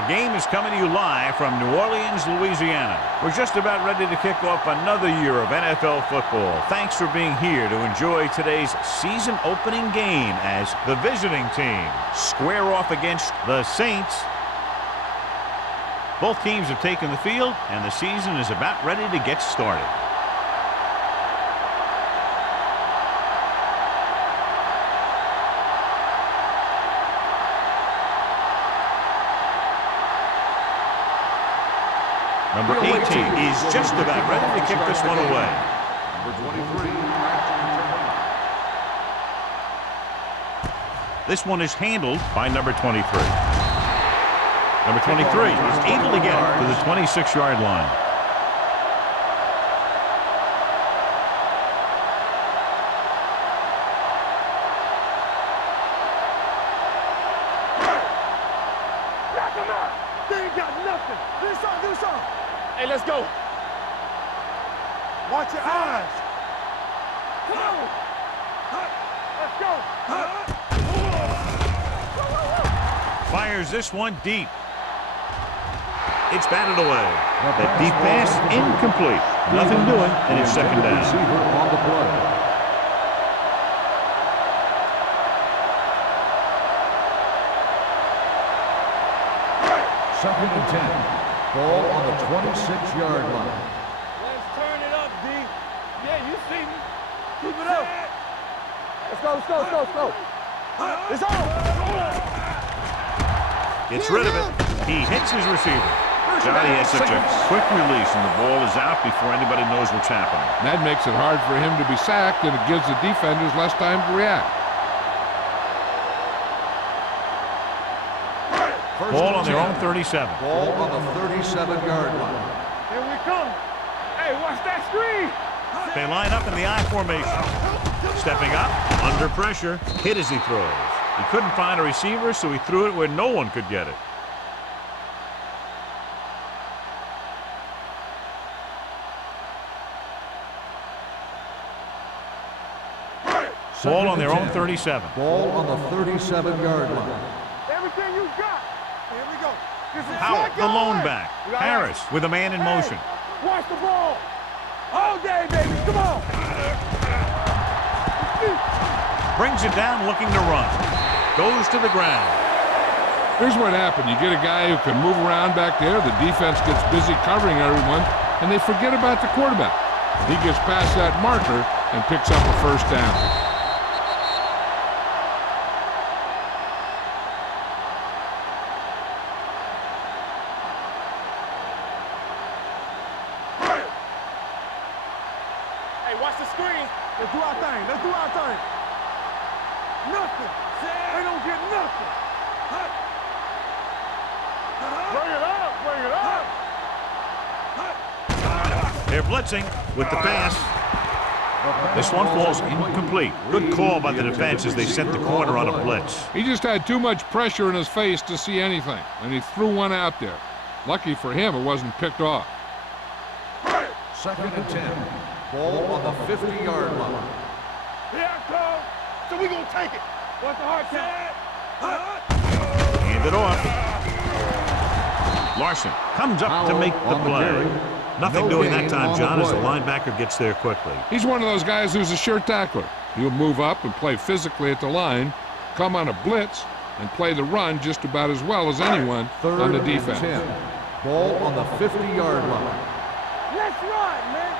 Our game is coming to you live from New Orleans, Louisiana. We're just about ready to kick off another year of NFL football. Thanks for being here to enjoy today's season opening game as the visiting team square off against the Saints. Both teams have taken the field, and the season is about ready to get started. Number 18 is just about ready to kick this one away. Number 23. This one is handled by number 23. Number 23 is able to get it to the 26-yard line. They ain't got nothing. Do something. Hey, let's go. Watch your eyes. Come on. Let's go. Fires this one deep. It's batted away. That deep pass incomplete. Nothing doing, and it's second down. On the play. Second and 10. Ball on the 26-yard line. Let's turn it up, D. Yeah, you see me. Keep it up. Let's go. It's on. Gets rid of it. He hits his receiver. Johnny has such a quick release, and the ball is out before anybody knows what's happening. That makes it hard for him to be sacked, and it gives the defenders less time to react. Ball on their own 37. Ball on the 37-yard line. Here we come. Hey, watch that screen. They line up in the I formation. Stepping up, under pressure, hit as he throws. He couldn't find a receiver, so he threw it where no one could get it. Ball on their own 37. Ball on the 37-yard line. Everything you got. Here we go. Howard, the lone back. Harris with a man in motion. Watch the ball. All day, baby. Come on. Brings it down looking to run. Goes to the ground. Here's what happened. You get a guy who can move around back there. The defense gets busy covering everyone, and they forget about the quarterback. He gets past that marker and picks up a first down. Watch the screen. Let's do our thing. Nothing. They don't get nothing. Bring it up. They're blitzing with the pass. This one falls incomplete. Good call by the defense as they sent the corner on a blitz. He just had too much pressure in his face to see anything, and he threw one out there. Lucky for him, it wasn't picked off. Second and 10. Ball on the 50-yard line. Here I come. So we gonna take it. What's the hard count? Hand it off. Larson comes up to make the play. Nothing doing that time, John, as the linebacker gets there quickly. He's one of those guys who's a sure tackler. He'll move up and play physically at the line, come on a blitz, and play the run just about as well as anyone on the defense. 10. Ball on the 50-yard line. Let's run, man.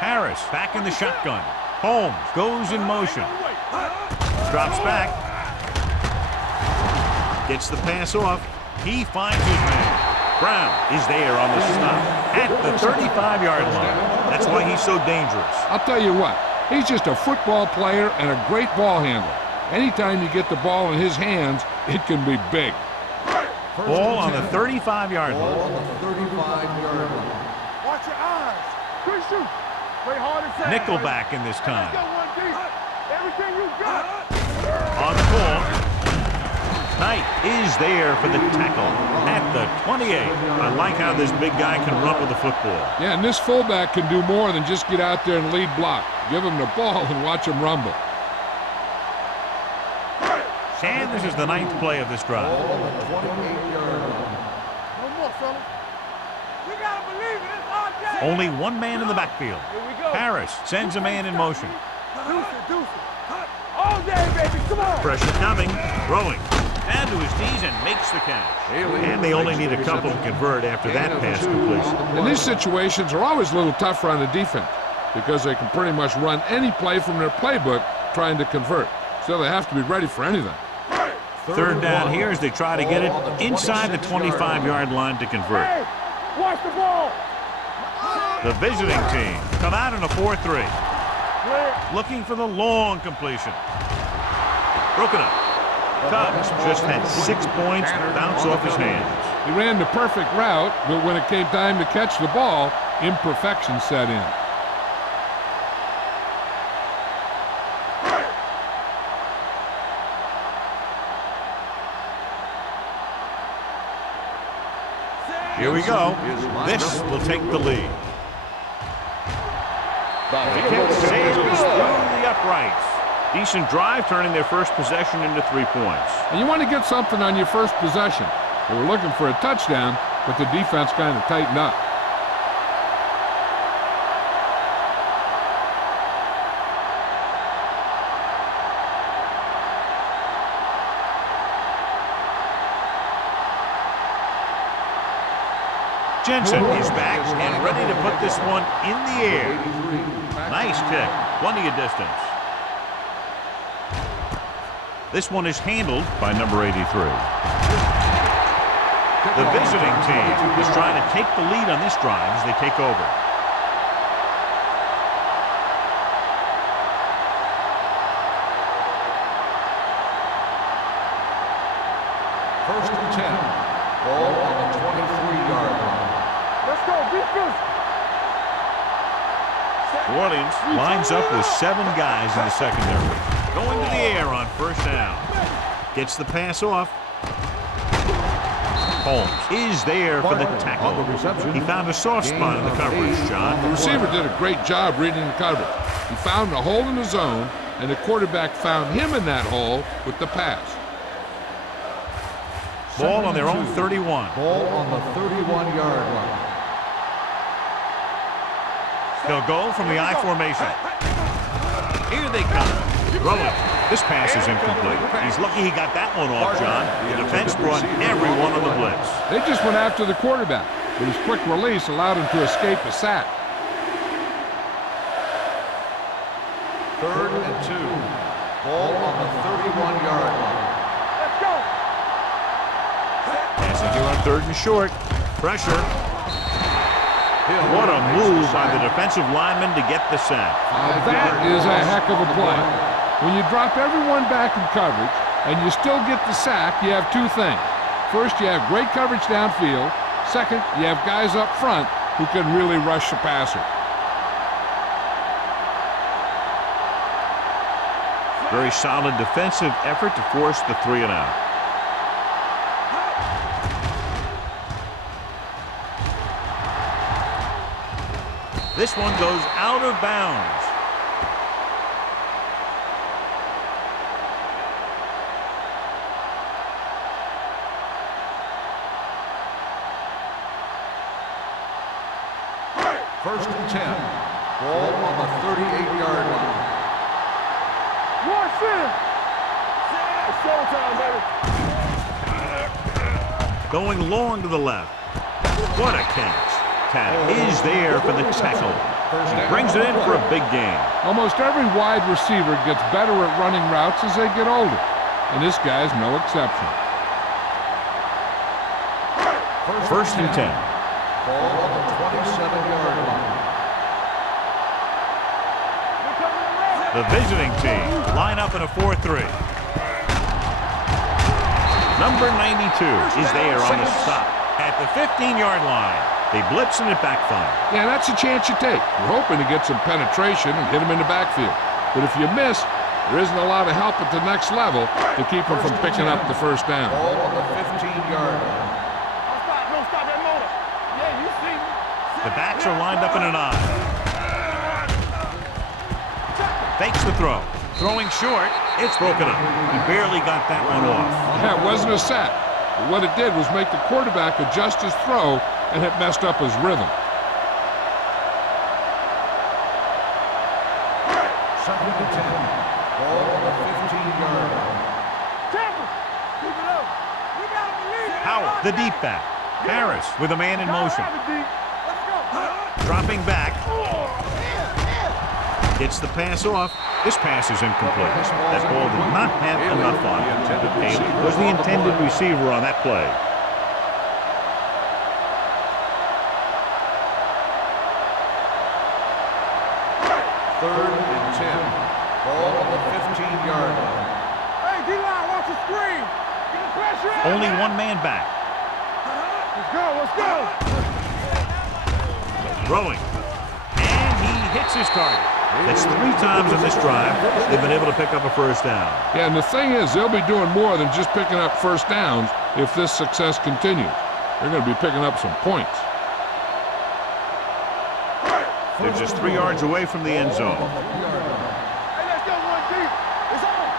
Harris back in the shotgun. Holmes goes in motion. Drops back. Gets the pass off. He finds his man. Brown is there on the stop at the 35-yard line. That's why he's so dangerous. I'll tell you what, he's just a football player and a great ball handler. Anytime you get the ball in his hands, it can be big. Ball on the 35-yard Ball line. on the 35-yard line. Watch your eyes. Good shoot. Play hard and fast. Nickelback in this time. Let's go, one deep. Everything you got. On the call. Knight is there for the tackle at the 28. I like how this big guy can run with the football. Yeah, and this fullback can do more than just get out there and lead block. Give him the ball and watch him rumble. And This is the 9th play of this drive. Ball on the 28-yard line. No more, fellas. You gotta believe it. It's our game. Only one man in the backfield. Here we go. Harris sends a man in motion. Deuce it. All day, baby. Come on. Pressure coming, throwing. Down to his knees and makes the catch. And they only need a couple to convert after that pass completion. And these situations are always a little tougher on the defense because they can pretty much run any play from their playbook trying to convert. So they have to be ready for anything. Third down here as they try to get it inside the 25-yard line to convert. Hey, watch the ball. The visiting team come out in a 4-3. Looking for the long completion. Broken up. Tubbs just had 6 points bounce off his hands. He ran the perfect route, but when it came time to catch the ball, imperfection set in. Here we go. This will take the lead. The kick sails through the uprights. Decent drive, turning their first possession into 3 points. And you want to get something on your first possession. They were looking for a touchdown, but the defense kind of tightened up. Jensen is back and ready to put this one in the air. Nice kick, plenty of distance. This one is handled by number 83. The visiting team is trying to take the lead on this drive as they take over. First and 10. Ball on the 23-yard line. Let's go, defense. New Orleans lines up with 7 guys in the secondary. Going to the air on first down. Gets the pass off. Holmes is there for the tackle. He found a soft spot in the coverage, John. The receiver did a great job reading the coverage. He found a hole in the zone, and the quarterback found him in that hole with the pass. Ball on their own 31. Ball on the 31-yard line. They'll go from the I formation. Here they come. Throwing. This pass is incomplete. He's lucky he got that one off, John. The defense brought everyone on the blitz. They just went after the quarterback, but his quick release allowed him to escape a sack. Third and 2. Ball on the 31-yard line. Let's go. Passing here on 3rd and short. Pressure. What a move by the defensive lineman to get the sack. That is a heck of a play. When you drop everyone back in coverage and you still get the sack, you have 2 things. First, you have great coverage downfield. Second, you have guys up front who can really rush the passer. Very solid defensive effort to force the 3 and out. This one goes out of bounds. First and 10. Ball on the 38-yard line. One center. It's showtime, baby. Going long to the left. What a catch. Tad is there for the tackle. He brings it in for a big gain. Almost every wide receiver gets better at running routes as they get older, and this guy's no exception. First and 10. Ball on the 27-yard line. The visiting team line up in a 4-3. Number 92 is there on the stop at the 15-yard line. They blitz and it backfires. Yeah, that's a chance you take. You're hoping to get some penetration and get him in the backfield. But if you miss, there isn't a lot of help at the next level to keep him from picking up the first down. Ball on the 15-yard line. Don't stop that motor. Yeah, you see me. The backs are lined up in an I. Fakes the throw. Throwing short. It's broken up. He barely got that one off. Yeah, it wasn't a sack. But what it did was make the quarterback adjust his throw, and it messed up his rhythm. Second and 10. Ball on the 15-yard line. Tampa, keep it up. We got to believe it. Howard, the deep back. Harris with a man in motion. Let's go. Dropping back. Gets the pass off. This pass is incomplete. That ball did not have enough on it. Haley was the intended receiver on that play. Third and 10. Ball on the 15-yard line. Hey, D-line, watch the screen. Get the pressure out. Only one man back. Let's go, let's go. Throwing. And he hits his target. That's 3 times in this drive they've been able to pick up a first down. Yeah, and the thing is, they'll be doing more than just picking up first downs if this success continues. They're going to be picking up some points. They're just 3 yards away from the end zone. Hey, let's go, one deep. It's on.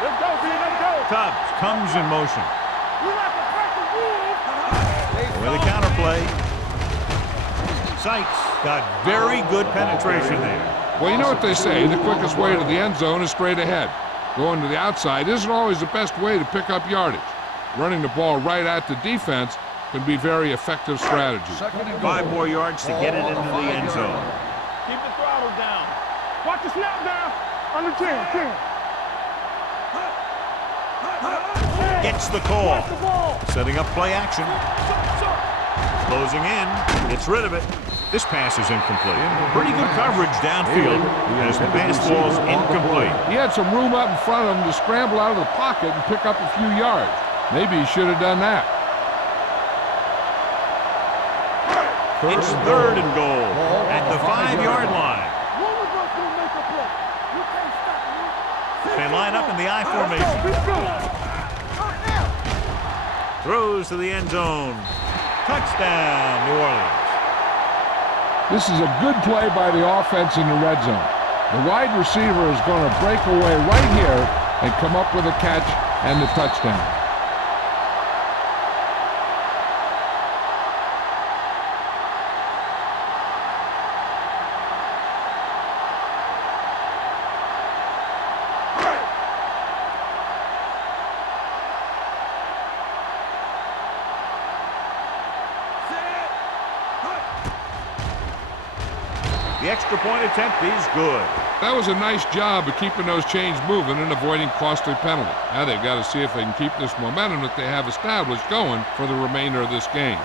Let's go, B, let's go. Tubbs comes in motion. We like to break the rules. With a counterplay. Sykes got very good penetration there. Well, you know what they say, the quickest way to the end zone is straight ahead. Going to the outside isn't always the best way to pick up yardage. Running the ball right at the defense can be very effective strategy. 5 more yards to get it into the end zone. Keep the throttle down. Watch the snap down. Under 10. Gets the call. The ball. Setting up play action. Closing in. Gets rid of it. This pass is incomplete. Pretty good coverage downfield as the pass falls incomplete. He had some room up in front of him to scramble out of the pocket and pick up a few yards. Maybe he should have done that. It's 3rd and goal at the 5-yard line. One of us will make a play. You can't stop me. They line up in the I formation. Let's go. Throws to the end zone. Touchdown, New Orleans. This is a good play by the offense in the red zone. The wide receiver is going to break away right here and come up with a catch and the touchdown. The extra point attempt is good. That was a nice job of keeping those chains moving and avoiding costly penalty. Now they've got to see if they can keep this momentum that they have established going for the remainder of this game.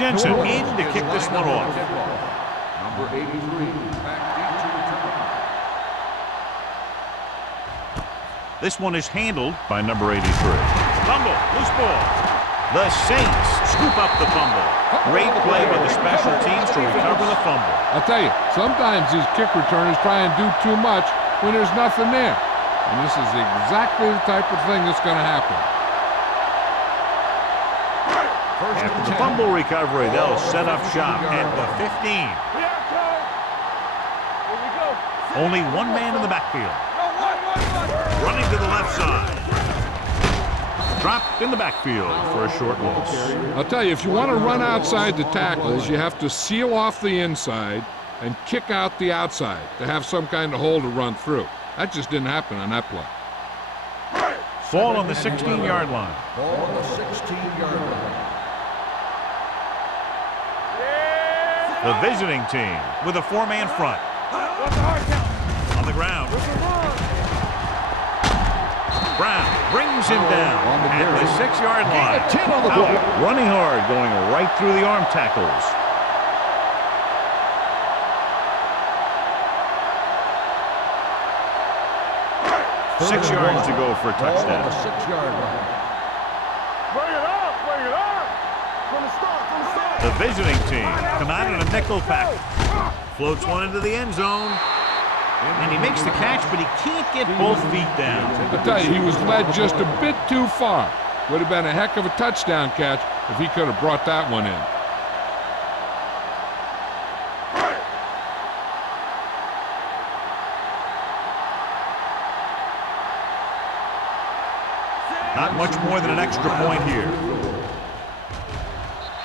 Jensen in to kick this one off. Number 83, back deep to return. This one is handled by number 83. Fumble, loose ball. The Saints scoop up the fumble. Great play by the special teams to recover the fumble. I'll tell you, sometimes these kick returners try and do too much when there's nothing there. And this is exactly the type of thing that's going to happen. After the fumble recovery, they'll set up shop at the 15. Only one man in the backfield. Running to the left side. Dropped in the backfield for a short loss. I'll tell you, if you want to run outside the tackles, you have to seal off the inside and kick out the outside to have some kind of hole to run through. That just didn't happen on that play. Fall on the 16-yard line. Ball on the 16-yard line. The visiting team with a 4-man front. On the ground. Brown brings him down at the 6-yard line. 10 on the play. Running hard, going right through the arm tackles. Six yards to go for a touchdown. Ball on the 6-yard line. Bring it up. From the start. The visiting team come out in a nickel pack. Floats one into the end zone. And he makes the catch, but he can't get both feet down. I tell you, he was led just a bit too far. Would have been a heck of a touchdown catch if he could have brought that one in. Not much more than an extra point here.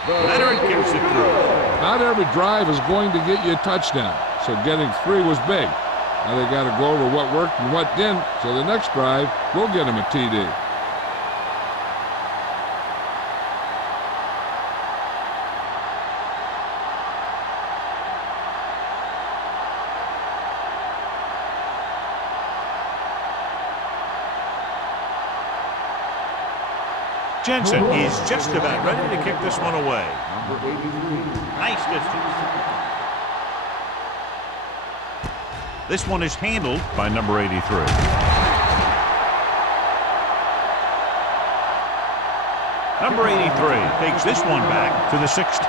Leonard gets it through. Not every drive is going to get you a touchdown, so getting 3 was big. Now they got to go over what worked and what didn't, so the next drive will get him a TD. Jensen is just about ready to kick this one away. Nice distance. This one is handled by number 83. Number 83 takes this one back to the 16.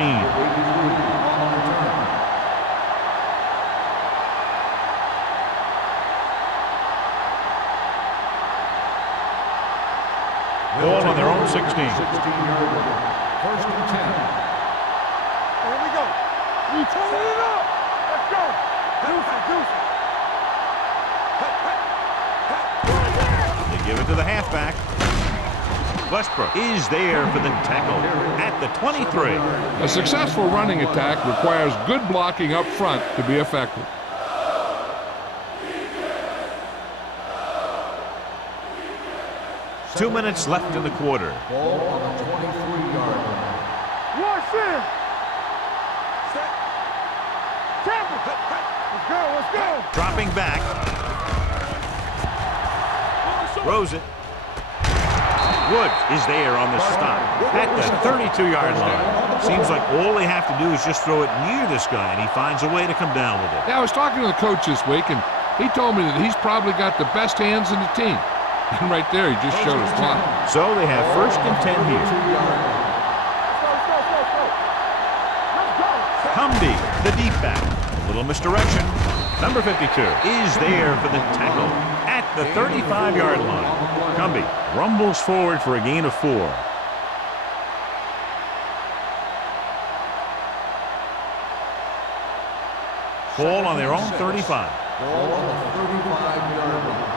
Ball on their own 16. 16-yard line. First and 10. Here we go. We turn it up. Let's go. Deuce it. They give it to the halfback. Westbrook is there for the tackle at the 23. A successful running attack requires good blocking up front to be effective. Two minutes left in the quarter. Ball on the 23-yard line. Watch in. Set. Tackle. Let's go. Dropping back. Throws it. Woods is there on the stop at the 32-yard line. Seems like all they have to do is just throw it near this guy, and he finds a way to come down with it. Yeah, I was talking to the coach this week, and he told me that he's probably got the best hands in the team. And right there, he just showed us why. So they have first and 10 here. Cumby, the deep back. A little misdirection. Number 52 is there for the tackle at the 35-yard line. Cumby rumbles forward for a gain of 4. Ball on their own 35. Ball on the 35-yard line.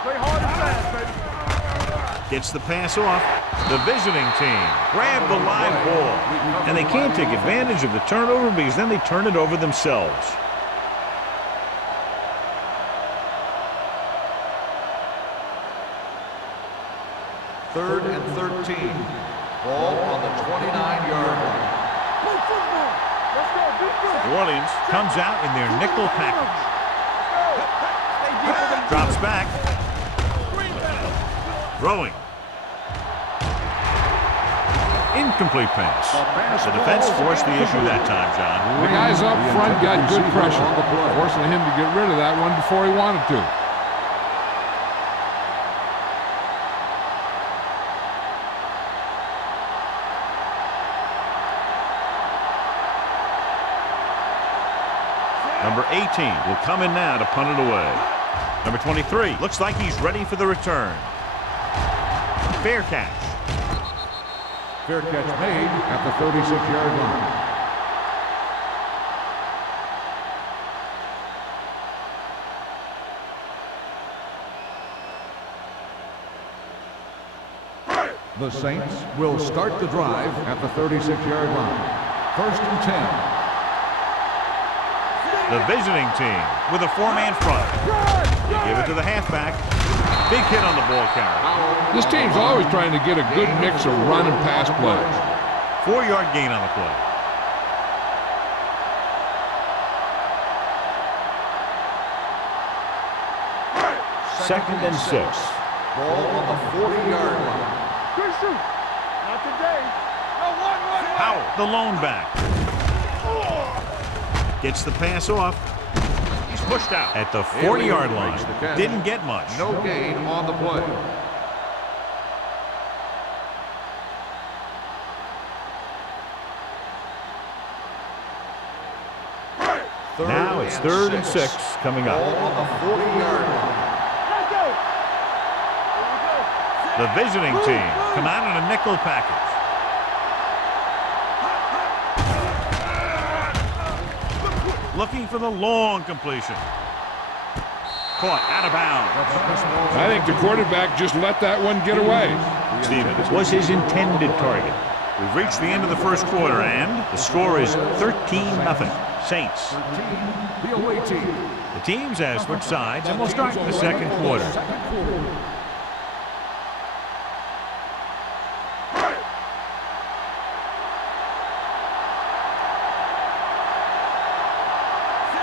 Play hard and fast, baby. Gets the pass off. The visiting team grab the live ball. And they can't take advantage of the turnover because then they turn it over themselves. Third and 13. Ball on the 29-yard line. Play football. Let's go. Defense. New Orleans comes out in their nickel package. Drops back. Throwing. Incomplete pass. The defense forced the issue that time, John. The guys up front got good pressure, forcing him to get rid of that one before he wanted to. Number 18 will come in now to punt it away. Number 23 looks like he's ready for the return. Fair catch. Fair catch made at the 36-yard line. The Saints will start the drive at the 36-yard line. First and 10. The visiting team with a 4-man front. They give it to the halfback. Big hit on the ball carrier. This team's always trying to get a good mix of run and pass plays. 4-yard gain on the play. Second and 6. Ball on the 40-yard line. Good shoot. Not today. Powell, the lone back. Gets the pass off. He's pushed out at the 40-yard line. Didn't get much. No gain on the play. Now it's 3rd and 6 coming up. Ball on the 40-yard line. The visiting team come out in a nickel package. Looking for the long completion. Caught out of bounds. I think the quarterback just let that one get away. Stevens was his intended target. We've reached the end of the first quarter, and the score is 13-0. Saints. The away team. The teams have switched sides, and we'll start the second quarter.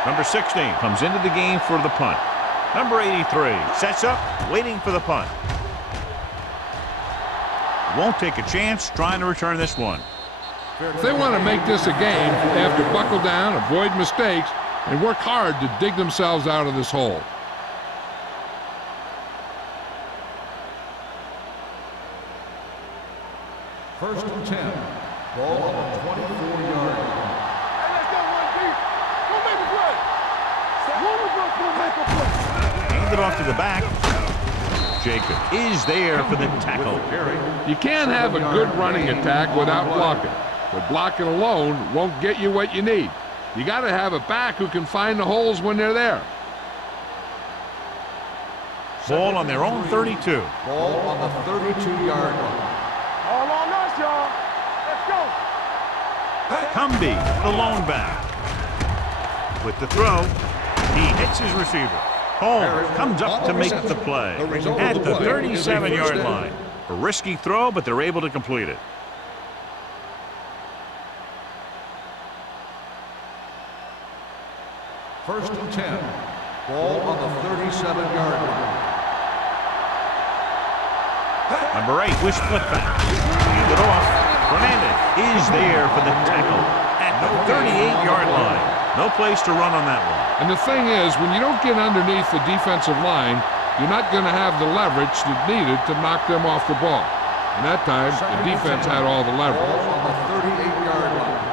Number 16 comes into the game for the punt. Number 83 sets up, waiting for the punt. Won't take a chance trying to return this one. If they want to make this a game, they have to buckle down, avoid mistakes, and work hard to dig themselves out of this hole. First and 10. Ball on the 24-yard line. Hey, let's go, 1 deep. Go make a play. Go make a play. Handed off to the back. Jacob is there for the tackle. You can't have a good running attack without blocking, but blocking alone won't get you what you need. You got to have a back who can find the holes when they're there. Ball on their own 32. Ball on the 32-yard line. All on us, y'all. Let's go. Cumby, the lone back. With the throw, he hits his receiver. Holmes comes up to make the play at the 37-yard line. A risky throw, but they're able to complete it. First and 10. Ball on the 37-yard line. Number 8 with split back. Hand it off. Fernandez is there for the tackle at the 38-yard line. No place to run on that one. And the thing is, when you don't get underneath the defensive line, you're not going to have the leverage that's needed to knock them off the ball. And that time, the defense had all the leverage. Ball on the 38-yard line.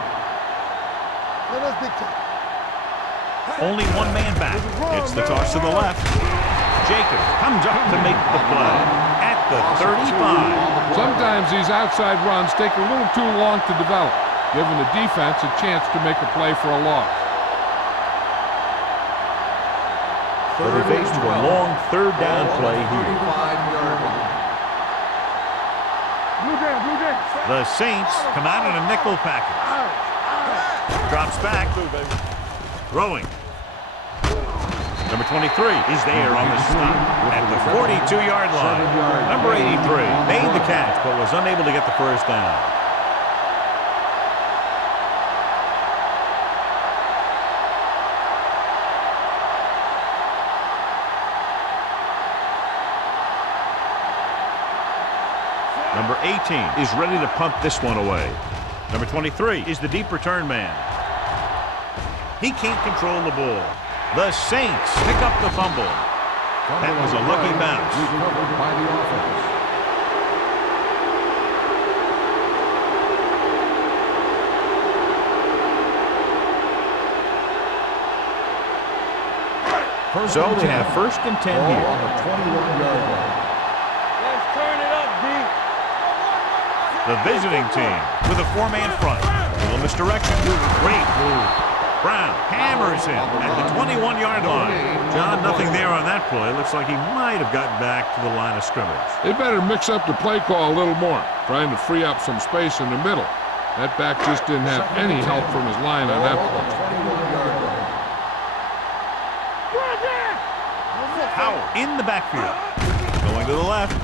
Let's dictate. Only one man back. It's the toss to the left. Jacob comes up to make the play at the 35. Sometimes these outside runs take a little too long to develop, giving the defense a chance to make a play for a loss. So they face to a long 3rd down play here. 35-yard line. Blue game. The Saints come out in a nickel package. Drops back. Throwing. Number 23 is there on the stop at the 42-yard line. Number 83 made the catch but was unable to get the first down. Number 18 is ready to punt this one away. Number 23 is the deep return man. He can't control the ball. The Saints pick up the fumble. That was a lucky bounce. Recovered by the offense. So they have 1st and 10 Ball here. on the 21-yard line. Let's turn it up, D. The visiting team with a 4-man front. A little misdirection. Great move. Brown hammers him at the 21-yard line. John, nothing there on that play. Looks like he might have gotten back to the line of scrimmage. They better mix up the play call a little more, trying to free up some space in the middle. That back just didn't have any help from his line on that play. 21-yard line. Howell in the backfield. Going to the left.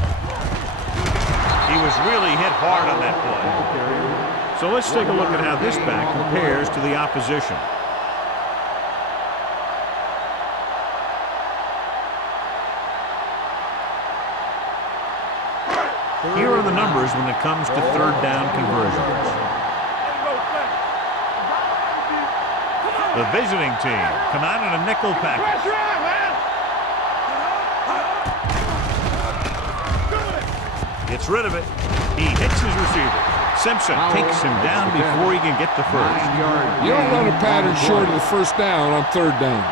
He was really hit hard on that play. So let's take a look at how this back compares to the opposition. Here are the numbers when it comes to 3rd down conversions. The visiting team come out in a nickel package. Gets rid of it. He hits his receiver. Simpson takes him down before he can get the first. You don't run a pattern short of the first down on third down.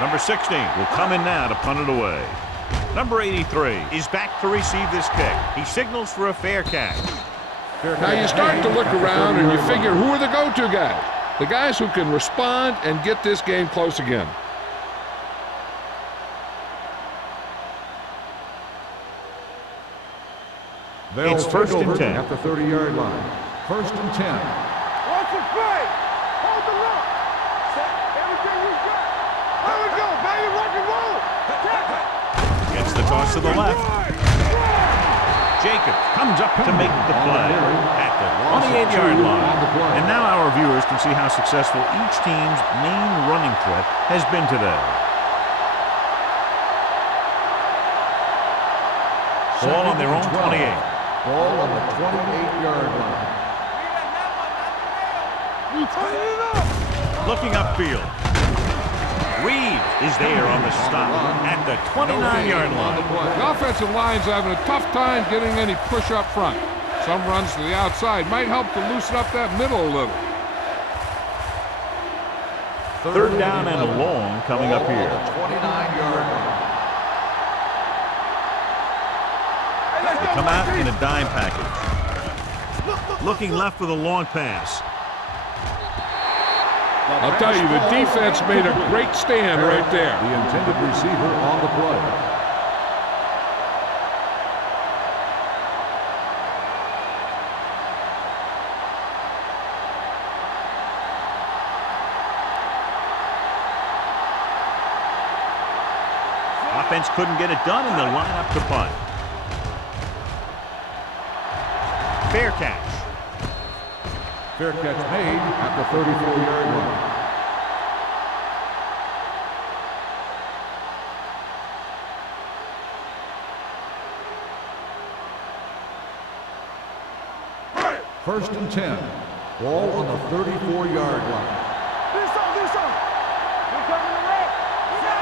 Number 16 will come in now to punt it away. Number 83 is back to receive this kick. He signals for a fair catch. Now you start to look around and you figure, who are the go-to guys? The guys who can respond and get this game close again. It's first and 10. At the 30-yard line. First and 10. Watch the play. Hold the look. Set everything you got. There we go, baby. Rock and roll. Gets the toss to the left. Jacobs comes up to make the play at the 28-yard line. And now our viewers can see how successful each team's main running threat has been today. Ball on their own 28. Ball on the 28-yard line. Looking upfield. Reed is there on the stop at the 29-yard line. The offensive line's having a tough time getting any push up front. Some runs to the outside might help to loosen up that middle a little. Third down and long coming up here. 29-yard line. They come out in a dime package. Looking left with a long pass. I'll tell you, the defense made a great stand right there. The intended receiver on the play. Offense couldn't get it done, and they'll line up to punt. Fair catch. Fair catch made at the 34-yard line. First and 10. Ball on the 34-yard line. This on. We're coming to red.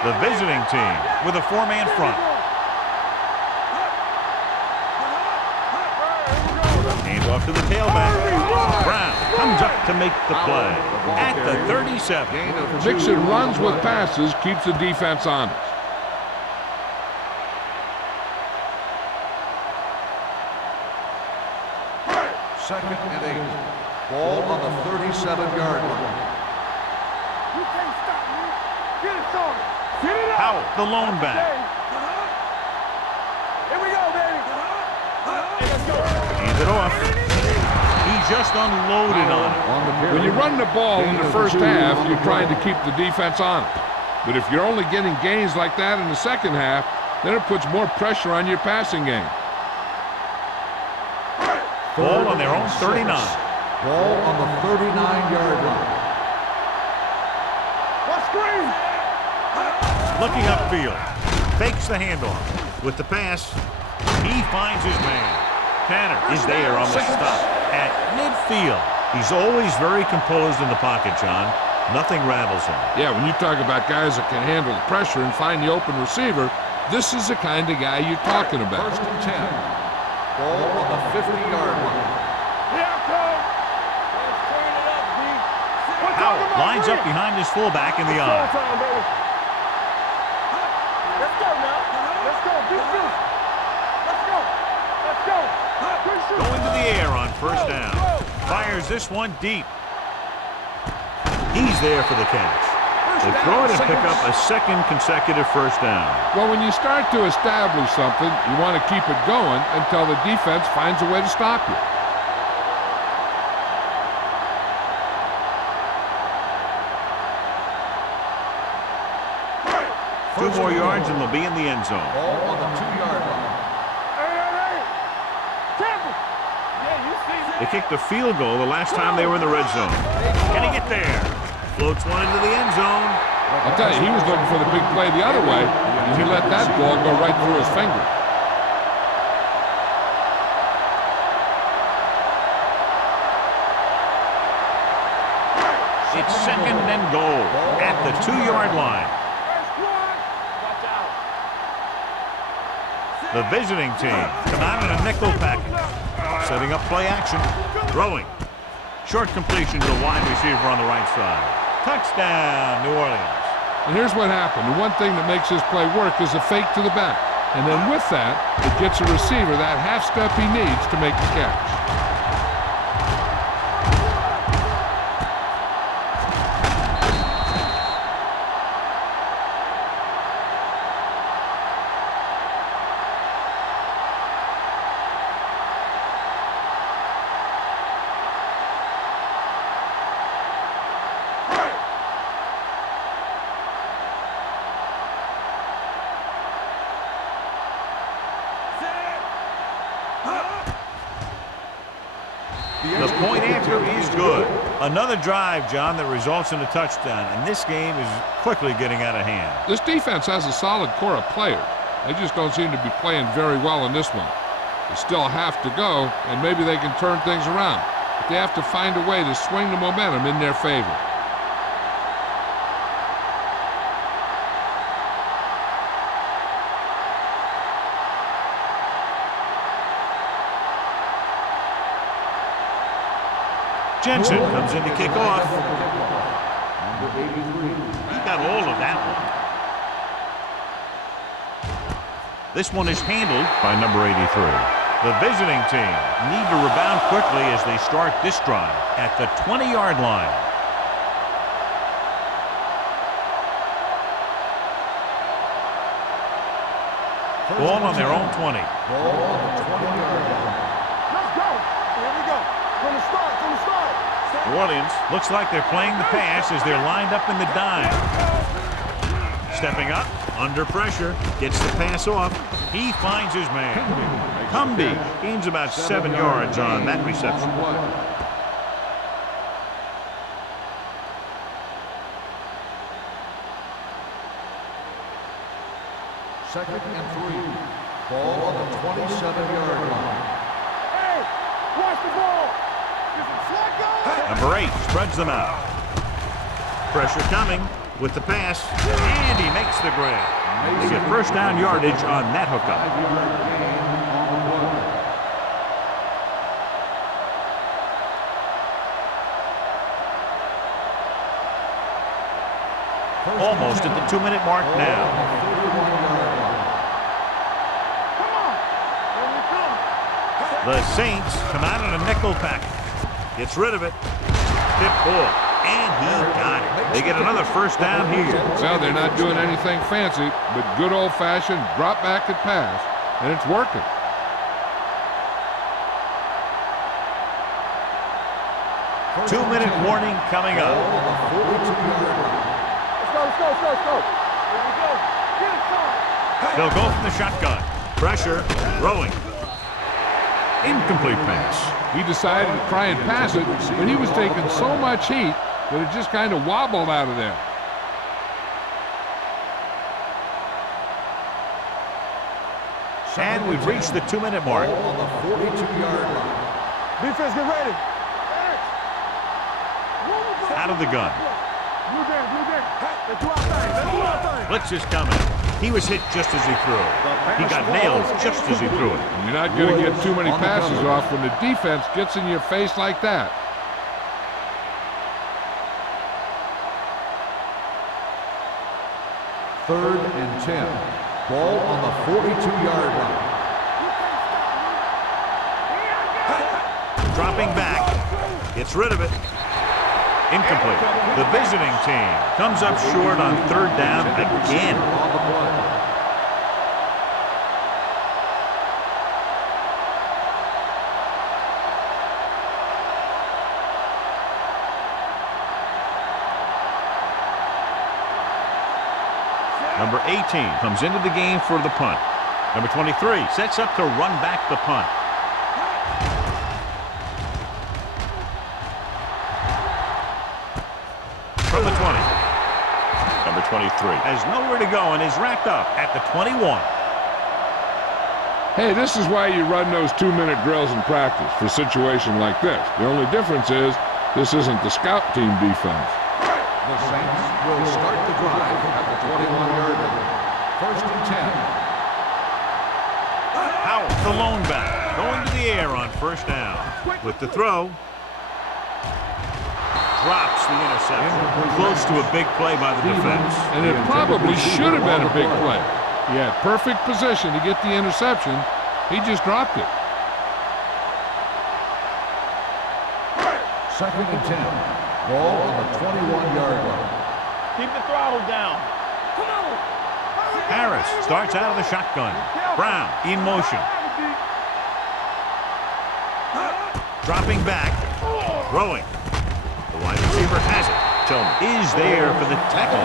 The visiting team with a four-man front. Hand off to the tailback. Brown comes up to make the play at the 37. Mixing runs with passes keeps the defense honest. Second and 8. Ball on the 37-yard line. You can't stop me. Get it started. Get it up. Howell, the lone back. Here we go, baby. Hey, let's go. Hands it off. He just unloaded on it. When you run the ball in the first half, you're trying to keep the defense honest. But if you're only getting gains like that in the second half, then it puts more pressure on your passing game. Ball on their own 39. Ball on the 39-yard line. What's screen? Looking upfield. Fakes the handoff. With the pass, he finds his man. Tanner is there on the stop at midfield. He's always very composed in the pocket, John. Nothing ratbles him. Yeah, when you talk about guys that can handle the pressure and find the open receiver, this is the kind of guy you're talking about. First and 10. Ball on the 50-yard line. Here I come. Let's turn it up, D. Howell lines up behind his fullback in the eye. Time, baby. Let's go now. Let's go. Let's go. Let's go. Going to the air on first down. Fires this one deep. He's there for the catch. They throw it and pick up a second consecutive first down. Well, when you start to establish something, you want to keep it going until the defense finds a way to stop you. Two more yards and they'll be in the end zone. Ball on the 2-yard line. Hey. Tampa. Yeah, you see that. They kicked a field goal the last time they were in the red zone. Can he get there? Floats one into the end zone. I'll tell you, he was looking for the big play the other way, and he let that ball go right through his finger. It's second and goal at the 2-yard line. Watch out. The visiting team come out in a nickel package. Setting up play action. Throwing. Short completion to the wide receiver on the right side. Touchdown, New Orleans. And here's what happened. The one thing that makes this play work is a fake to the back. And then with that, it gets a receiver that half step he needs to make the catch. The point after is good. Another drive, John, that results in a touchdown, and this game is quickly getting out of hand. This defense has a solid core of players. They just don't seem to be playing very well in this one. They still have to go, and maybe they can turn things around. But they have to find a way to swing the momentum in their favor. Jensen comes in to kick off. He got all of that one. This one is handled by number 83. The visiting team need to rebound quickly as they start this drive at the 20-yard line. Ball on their own 20. Ball on the 20-yard line. Let's go. Here we go. From the start, from the start. New Orleans looks like they're playing the pass as they're lined up in the dime. Stepping up, under pressure, gets the pass off. He finds his man. Cumby gains about 7 yards on that reception. Second and 3. Ball on the 27-yard line. Hey, watch the ball. Is it Flacco? Number 8 spreads them out. Pressure coming with the pass, and he makes the grab. They get first down yardage on that hookup. 5-yard gain on the play. Almost at the 2-minute mark now. The Saints come out in a nickel package. Gets rid of it. Tip ball. And he got it. They get another first down here. Well, they're not doing anything fancy, but good old-fashioned drop back and pass, and it's working. Two-minute warning coming up. Let's go. Here we go. Get it, son. They'll go from the shotgun. Pressure. Throwing. Incomplete pass. He decided to try and pass it, but he was taking so much heat that it just kind of wobbled out of there. And we've reached the 2-minute mark. Ball on the 42-yard line. Defense, get ready. Out of the gun. Blue game. Let's do our thing. Blitz is coming. He was hit just as he threw it. He got nailed just as he threw it. You're not going to get too many passes off when the defense gets in your face like that. Third and 10. Ball on the 42-yard line. Dropping back. Gets rid of it. Incomplete. The visiting team comes up short on third down again. On the play. Number 18 comes into the game for the punt. Number 23 sets up to run back the punt. From the 20. Number 23 has nowhere to go and is wrapped up at the 21. Hey, this is why you run those 2-minute drills in practice for a situation like this. The only difference is this isn't the scout team defense. The Saints will start the drive at the 21-yard line. First and 10. Howell, the lone back, going to the air on first down. With the throw. Drops the interception. Close to a big play by the defense. And it probably should have been a big play. He had perfect position to get the interception. He just dropped it. Second and 10. Ball on the 21-yard line. Keep the throttle down. Come on. Harris starts out of the shotgun. Brown in motion. Dropping back. Throwing. The wide receiver has it. Tillman is there for the tackle.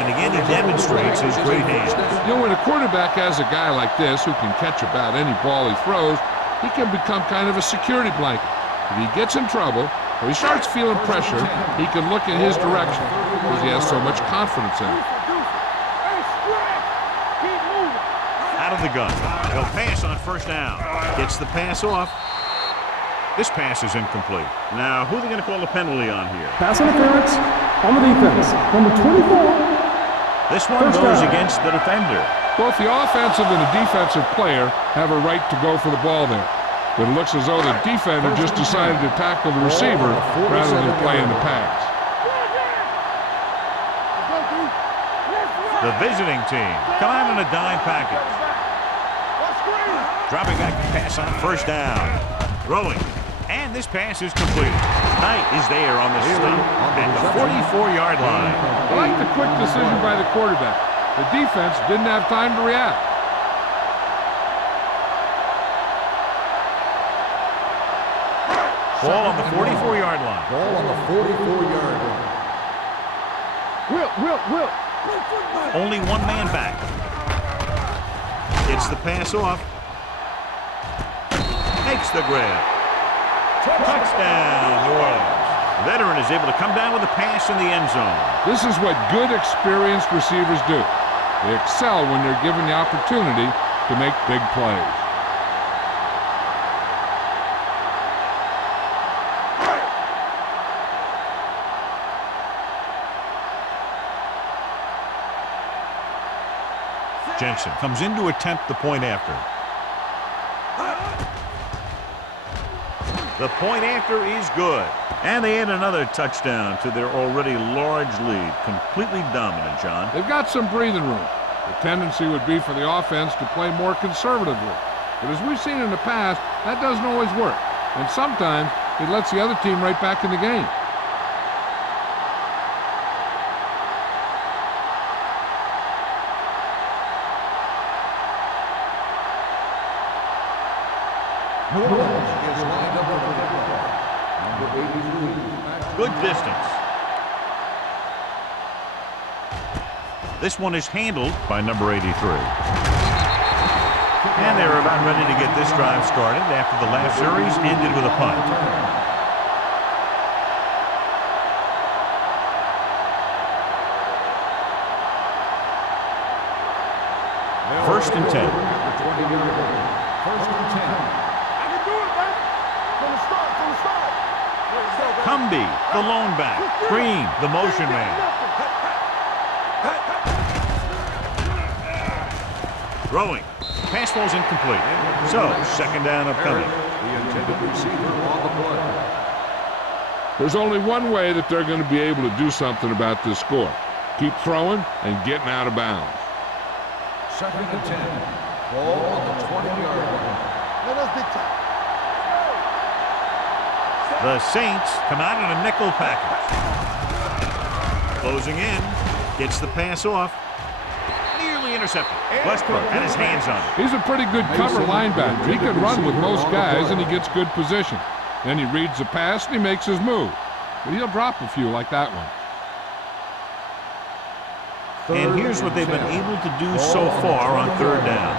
And again, he demonstrates his great hands. You know, when a quarterback has a guy like this who can catch about any ball he throws, he can become kind of a security blanket. If he gets in trouble or he starts feeling pressure, he can look in his direction because he has so much confidence in it. Out of the gun. He'll pass on first down. Gets the pass off. This pass is incomplete. Now, who are they going to call the penalty on here? Pass interference on the defense. Number 24. This one goes against the defender. Both the offensive and the defensive player have a right to go for the ball there. But it looks as though the defender just decided to tackle the receiver rather than playing the pass. The visiting team come out in a dime package. Dropping back to pass on first down. Throwing. And this pass is completed. Knight is there on the stop at the 44-yard line. I like the quick decision by the quarterback. The defense didn't have time to react. Ball on the 44-yard line. Ball on the 44-yard line. Will. Only one man back. Gets the pass off. Makes the grab. Touchdown, New Orleans. The veteran is able to come down with a pass in the end zone. This is what good, experienced receivers do. They excel when they're given the opportunity to make big plays. Jensen comes in to attempt the point after. The point after is good. And they add another touchdown to their already large lead. Completely dominant, John. They've got some breathing room. The tendency would be for the offense to play more conservatively. But as we've seen in the past, that doesn't always work. And sometimes it lets the other team right back in the game. New Orleans is lined up with the football. Number 83. Good distance. This one is handled by number 83. And they're about ready to get this drive started after the last series ended with a punt. First and 10. First and 10. Cumby, the lone back. Green, the motion man. Throwing. Pass falls incomplete. So, second down upcoming. The intended receiver on the play. There's only one way that they're going to be able to do something about this score. Keep throwing and getting out of bounds. Second and 10. Ball on the 20-yard line. The Saints come out in a nickel package. Closing in. Gets the pass off. Nearly intercepted. Westbrook had his hands on it. He's a pretty good cover linebacker. He can run with most guys, and he gets good position. Then he reads the pass, and he makes his move. But he'll drop a few like that one. And here's what they've been able to do so far on third down.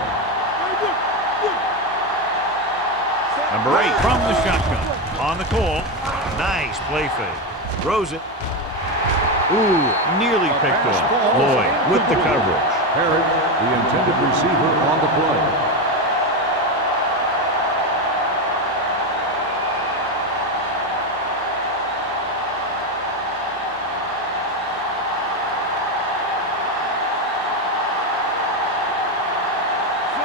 Number 8 from the shotgun. On the call. Nice play fake. Throws it. Ooh, nearly picked off. Lloyd with the coverage. Herod, the intended receiver on the play.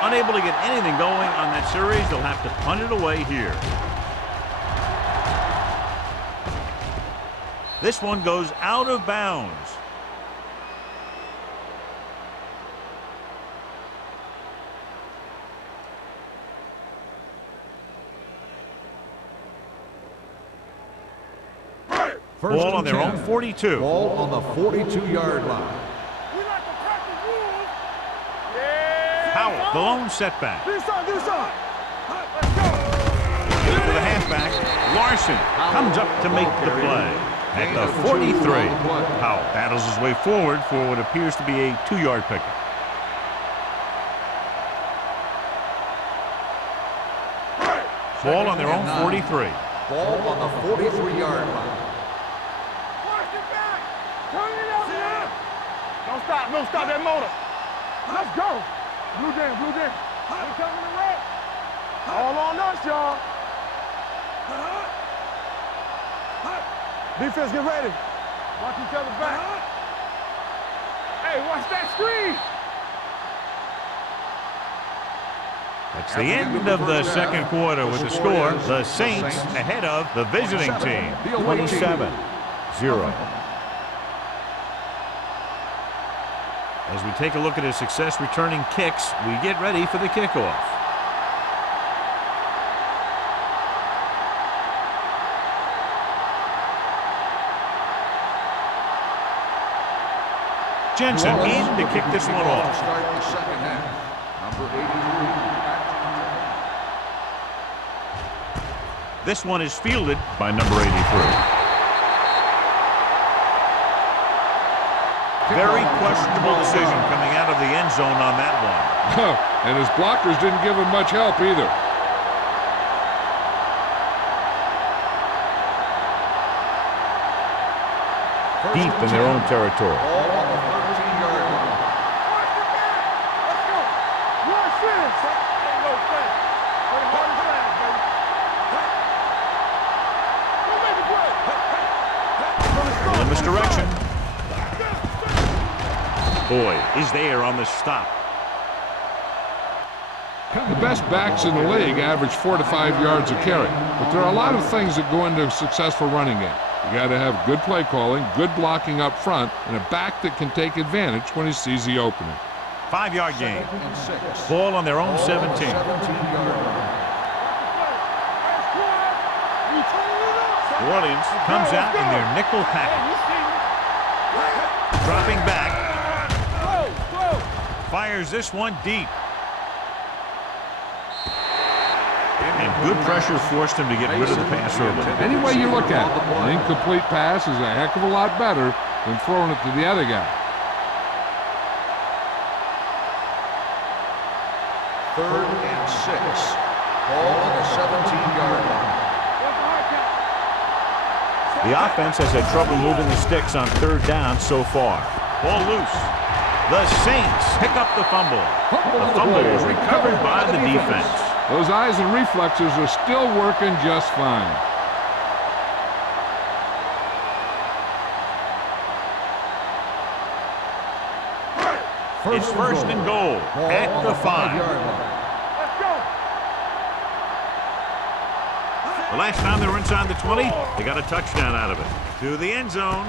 Unable to get anything going on that series, they'll have to punt it away here. This one goes out of bounds. Ball on their own 42. Ball on the 42-yard line. We like to practice rules. Yeah. Powell, the lone setback. Do something, do something. Let's go. For the halfback, Larson comes up to make the play. At the 43, Powell battles his way forward for what appears to be a 2-yard pickup. Ball on their own 43. Ball on the 43-yard line. Watch it back. Turn it up now. Don't stop that motor. Let's go. Blue Jam, Blue Jam. We coming to wreck. All on us, y'all. Defense, get ready. Watch each other back. Hey, watch that screen. That's the end of the second quarter with the score. The Saints ahead of the visiting team, 27-0. As we take a look at his success returning kicks, we get ready for the kickoff. Jensen in to kick this one off. Start the second half. Number 83. This one is fielded by number 83. Very questionable decision coming out of the end zone on that one. And his blockers didn't give him much help either. Deep in their own territory. Ball on the 13-yard line. Watch it back. Let's go. One sentence. Ain't no thing. Play hard and fast, baby. Go make a play. In this direction. Boyd is there on the stop. The best backs in the league average 4 to 5 yards a carry. But there are a lot of things that go into a successful running game. You got to have good play calling, good blocking up front, and a back that can take advantage when he sees the opening. 5-yard gain. Second and 6. Ball on their own Ball on the 17. 17-yard line. New Orleans comes out in their nickel package. Dropping back. Fires this one deep. And good pressure forced him to get rid of the pass early. Any way you look at it, an incomplete pass is a heck of a lot better than throwing it to the other guy. Third and 6. Ball on the 17-yard line. The offense has had trouble moving the sticks on third down so far. Ball loose. The Saints pick up the fumble. The fumble is recovered by the defense. Those eyes and reflexes are still working just fine. It's first and goal at the 5. Let's go. The last time they were inside the 20, they got a touchdown out of it. To the end zone.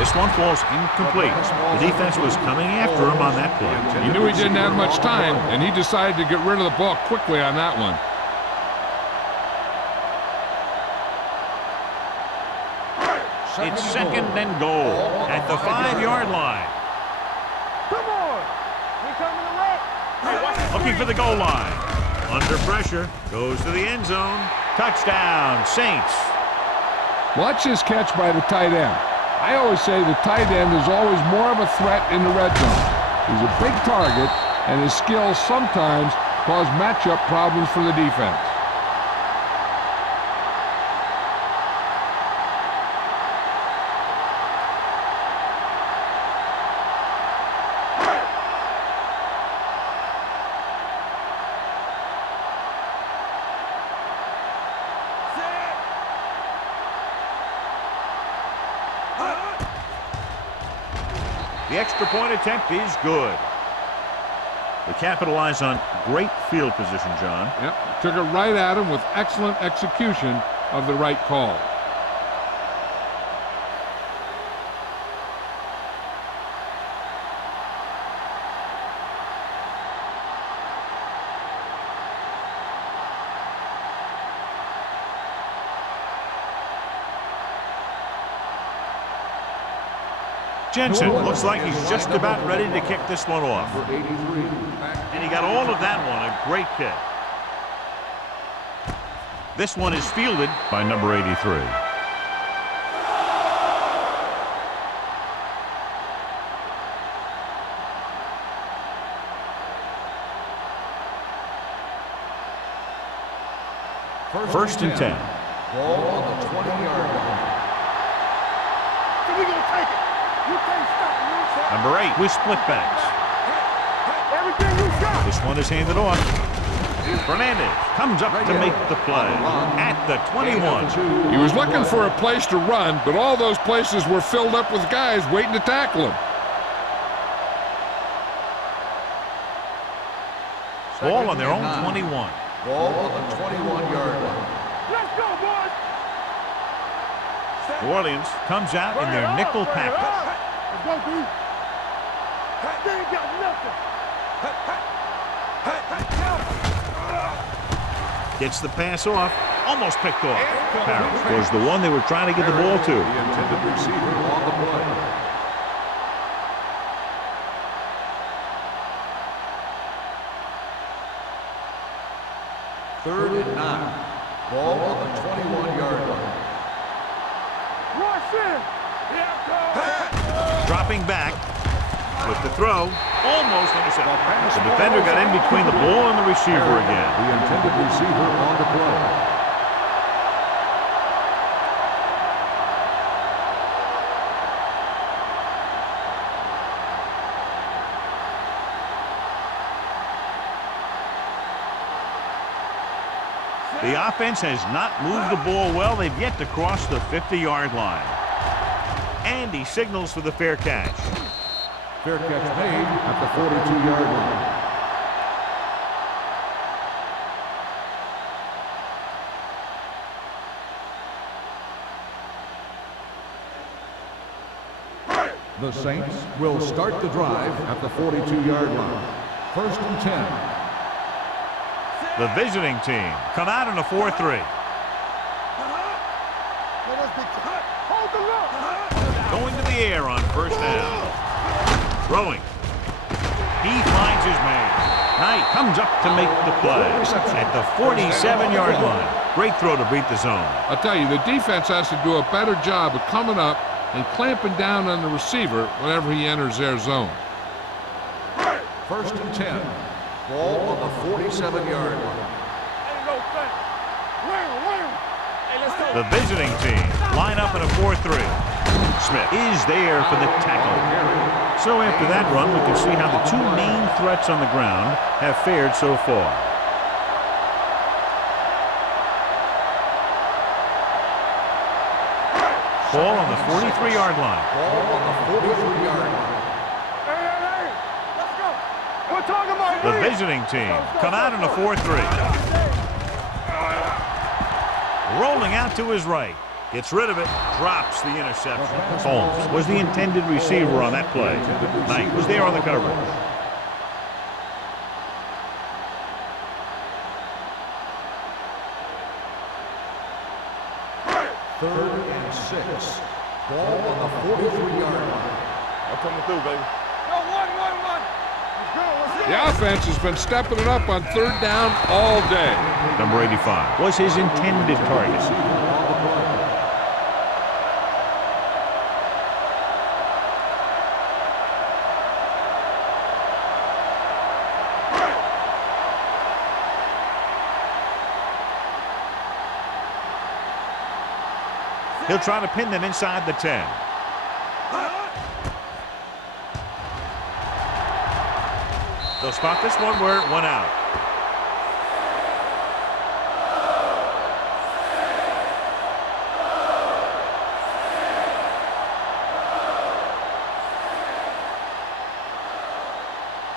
This one falls incomplete. The defense was coming after him on that play. He knew he didn't have much time, and he decided to get rid of the ball quickly on that one. It's second and goal at the 5-yard line. Come on. We coming to wreck. Hey, watch the Looking for the goal line. Under pressure. Goes to the end zone. Touchdown, Saints. Watch this catch by the tight end. I always say the tight end is always more of a threat in the red zone. He's a big target, and his skills sometimes cause matchup problems for the defense. The extra point attempt is good. They capitalize on great field position, John. Yep, took it right at him with excellent execution of the right call. Jensen looks like he's just about ready to kick this one off. And he got all of that one, a great kick. This one is fielded by number 83. First and 10. Ball on the 20-yard line. So we gonna take it. You can't stop me. Number 8 with split backs. Everything you got. This one is handed off. Fernandez comes up to make the play at the 21. He was looking for a place to run, but all those places were filled up with guys waiting to tackle him. Ball on their own 21. Ball on the 21-yard line. Let's go, boys. New Orleans comes out in their nickel package. Let's go, D. They ain't got nothing. Gets the pass off, almost picked off. Parrish was the one they were trying to get the ball to. The intended receiver on the play. Third and 9. Ball on the 21-yard line. Rush in. Dropping back with the throw, almost intercepted. The defender got in between the ball and the receiver again. The intended receiver on the play. The offense has not moved the ball well. They've yet to cross the 50-yard line. And he signals for the fair catch. Fair catch made at the 42-yard line. The Saints will start the drive at the 42-yard line. First and 10. The visiting team come out in a 4-3. Hold the look. Going to the air on first down. Throwing. He finds his man. Knight comes up to make the play at the 47-yard line. Great throw to beat the zone. I'll tell you, the defense has to do a better job of coming up and clamping down on the receiver whenever he enters their zone. First and 10. Ball on the 47-yard line. The visiting team line up in a 4-3. Smith is there for the tackle. So after that run, we can see how the two main threats on the ground have fared so far. Ball on the 43-yard line. Ball on the 43-yard line. Hey, let's go. We're talking about The visiting team come out in a 4-3. Rolling out to his right. Gets rid of it. Drops the interception. Holmes was the intended receiver on that play. Knight was there on the coverage. Third and 6. Ball on the 43-yard line. I'm coming through, baby. The offense has been stepping it up on third down all day. Number 85 was his intended target. He'll try to pin them inside the 10. They'll spot this one where it went out.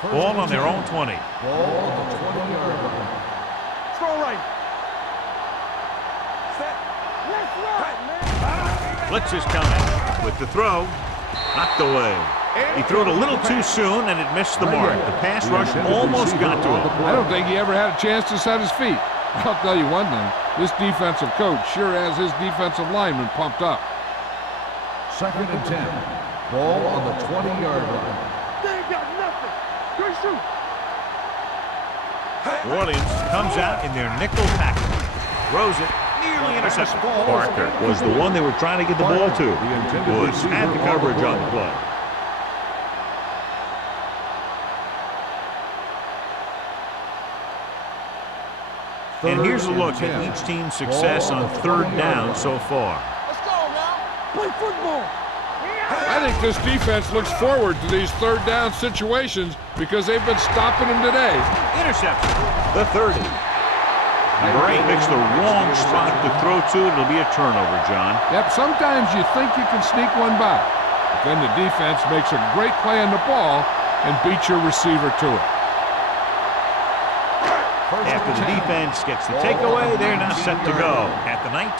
Ball on their own 20. Ball on the 20-yard line. Strong right. Set. Let's run, man. Blitz is coming with the throw. Knocked away. He threw it a little too soon, and it missed the mark. The pass rush almost got to him. I don't think he ever had a chance to set his feet. I'll tell you one thing. This defensive coach sure has his defensive lineman pumped up. 2nd and 10. Ball on the 20-yard line. They ain't got nothing. Good shoot. New Orleans comes out in their nickel package. Throws it. Nearly intercepted. Parker was the one they were trying to get the ball to. Woods had the coverage on the play. And here's a look at each team's success on 3rd down so far. Let's go now. Play football. I think this defense looks forward to these 3rd down situations because they've been stopping them today. Interception. The 30. Number 8 picks the wrong spot to throw to. It'll be a turnover, John. Yep, sometimes you think you can sneak one by. But then the defense makes a great play on the ball and beats your receiver to it. After the defense gets the takeaway, they're now set to go at the 19.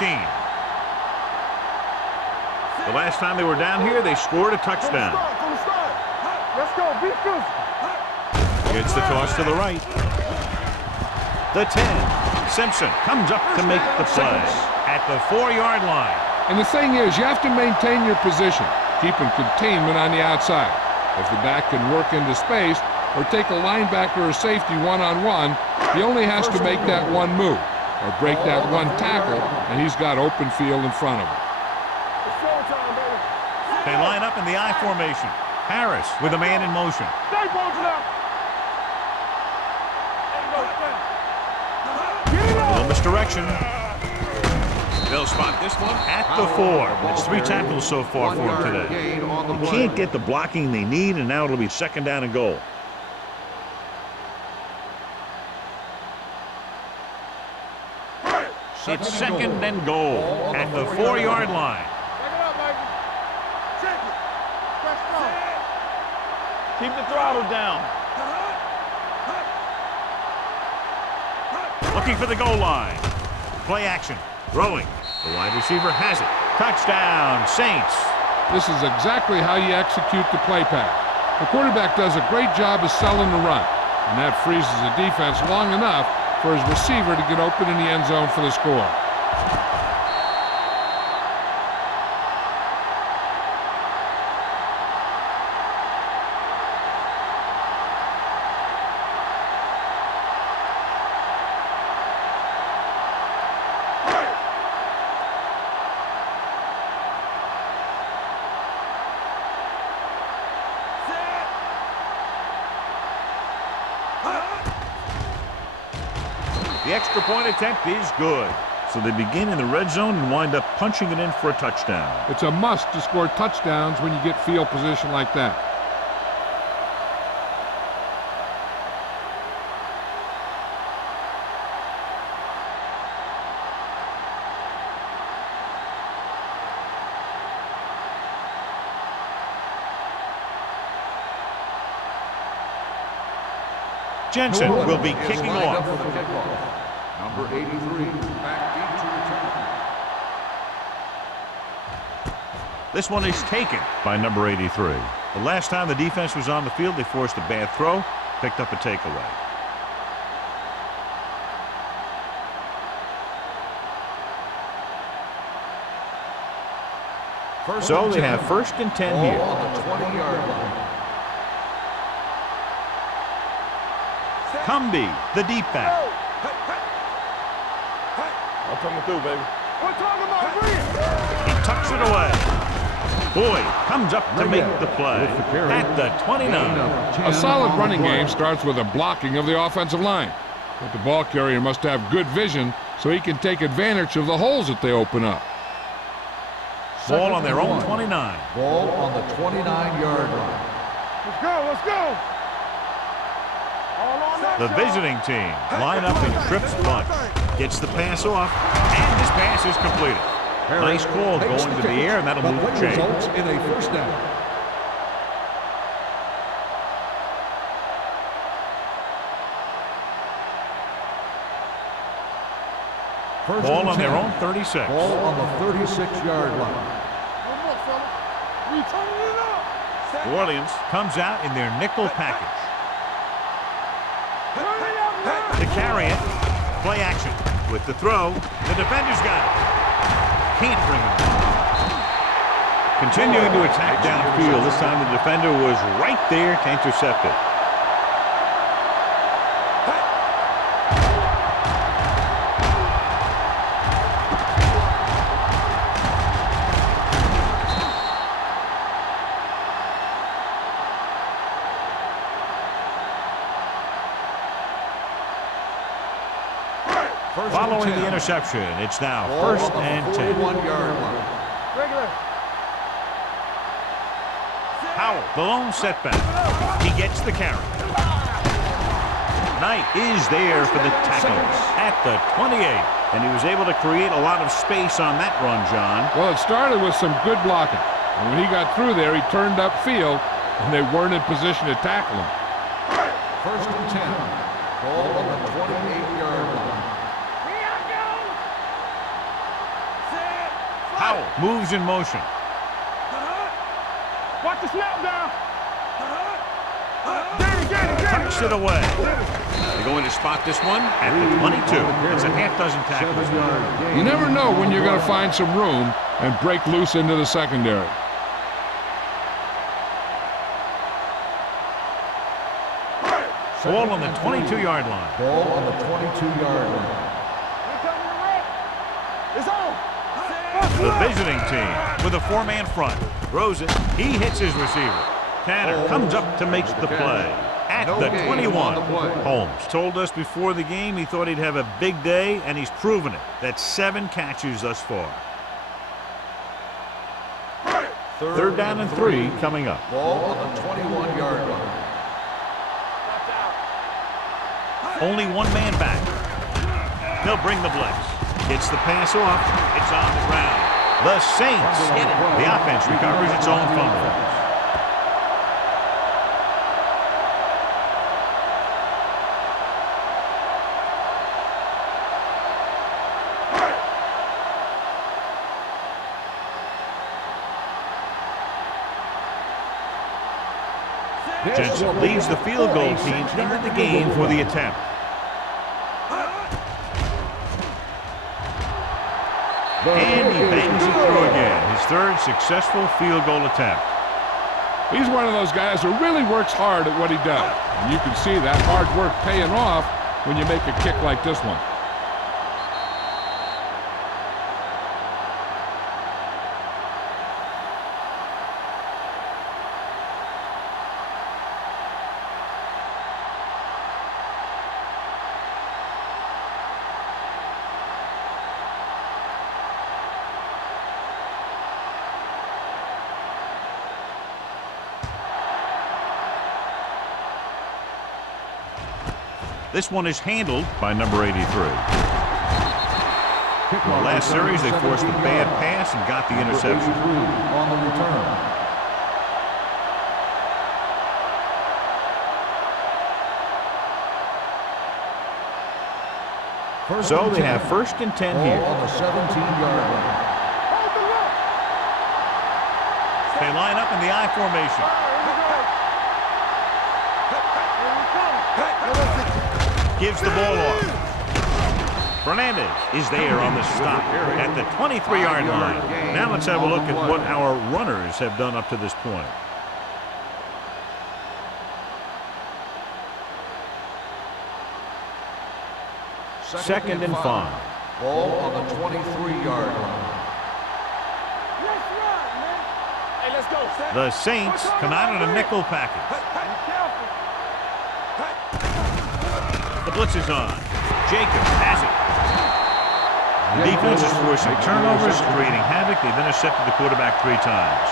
The last time they were down here, they scored a touchdown. From the start. Let's go. Be physical. It's the toss to the right. The 10. Simpson comes up to make the play at the 4-yard line. And the thing is, you have to maintain your position, keeping containment on the outside. If the back can work into space or take a linebacker or safety one-on-one, he only has to make that one move or break that one tackle, and he's got open field in front of him. It's showtime, baby. They line up in the I formation. Harris with a man in motion. Stay bolted up. Ain't no thing. Get it A up. little misdirection. They'll spot this one at the 4. It's 3 tackles so far for him today. They can't get the blocking they need, and now it'll be 2nd down and goal. It's 2nd and goal at the 4-yard line. Check it out, Mikey. Check it. Press strong. Keep the throttle down. Looking for the goal line. Play action. Throwing. The wide receiver has it. Touchdown, Saints. This is exactly how you execute the play pass. The quarterback does a great job of selling the run, and that freezes the defense long enough for his receiver to get open in the end zone for the score. The extra point attempt is good. So they begin in the red zone and wind up punching it in for a touchdown. It's a must to score touchdowns when you get field position like that. Jensen will be kicking off. Number 83, back deep to return. This one is taken by number 83. The last time the defense was on the field, they forced a bad throw, picked up a takeaway. So they have 1st and 10 Ball here. on the 20-yard line. Cumby, the deep back. I'm coming through, baby. We're talking about Green. He tucks it away. Boyd comes up to make the play at the 29. A solid running game starts with a blocking of the offensive line. But the ball carrier must have good vision so he can take advantage of the holes that they open up. Ball on their own 29. Ball on the 29-yard line. Let's go. Let's go. All on that. The visiting team line up in trips bunch. Gets the pass off, and this pass is completed. Nice call going to the air, and that'll move the chain. Results in a 1st down. First Ball and on their 10. own 36. Ball on the 36-yard line. No more, fella. We turning it up. New Orleans comes out in their nickel package. Turn it up now. To carry it, play action. With the throw, the defender's got it. Can't bring him down. Continuing to attack downfield. This time the defender was right there to intercept it. Following the interception, it's now first and 10. 41-yard line. Regular. Howell, the lone setback. He gets the carry. Knight is there for the tackle at the 28. And he was able to create a lot of space on that run, John. Well, it started with some good blocking. And when he got through there, he turned upfield, and they weren't in position to tackle him. First and 10. Ball on the 28-yard line. Howell moves in motion. Watch the snap down. Get it. Tucks it away. They're going to spot this one at the 22. It's a half dozen tackles. 7-yard gain. You never know when you're going to find some room and break loose into the secondary. Ball on the 22-yard line. Ball on the 22-yard line. It's on. The visiting team with a four-man front. Throws it. He hits his receiver. Tanner comes up to make the play at the 21. Holmes told us before the game he thought he'd have a big day, and he's proven it. That's 7 catches thus far. Third down and 3 coming up. Ball on the 21-yard line. Only one man back. He'll bring the blitz. Gets the pass off. It's on the ground. The Saints hit it. The offense recovers its own fumble. Jensen leads the field goal team into the game for the attempt. And he bangs it through again. His third successful field goal attempt. He's one of those guys who really works hard at what he does. And you can see that hard work paying off when you make a kick like this one. This one is handled by number 83. In the last series, they forced a bad pass and got the interception. On the return. So they have first and 10 Ball here. on the 17-yard line. They line up in the I formation. Gives the ball off. Fernandez is there on the stop at the 23-yard line. Now let's have a look at what our runners have done up to this point. Second and 5. Ball on the 23-yard line. Hey, let's go. The Saints come out in a nickel package. The blitz is on. Jacob has it. The defense is forcing turnovers, creating havoc. They've intercepted the quarterback 3 times.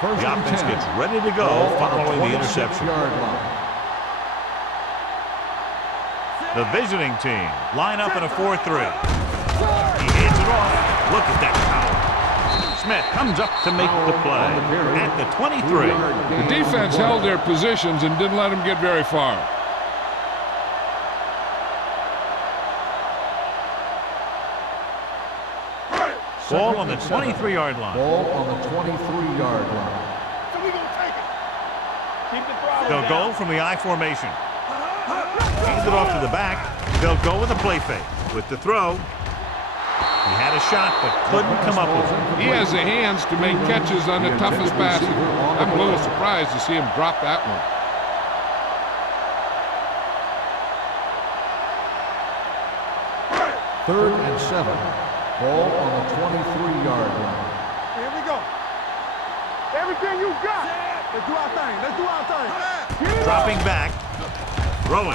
The offense gets ready to go following the interception. The visiting team line up in a 4-3. He hands it off. Look at that power. Smith comes up to make the play at the 23. The defense held their positions and didn't let them get very far. Ball on the 23-yard line. Ball on the 23-yard line. So we gonna take it. Keep the throttle They'll down. go from the I formation. Hands it off to the back. They'll go with a play fake. With the throw, he had a shot but couldn't come up with it. He has the hands to make catches on the toughest passes. I'm a little surprised to see him drop that one. Third and 7. Ball on the 23-yard line. Here we go. Everything you got. Let's do our thing. Let's do our thing. Dropping back, throwing,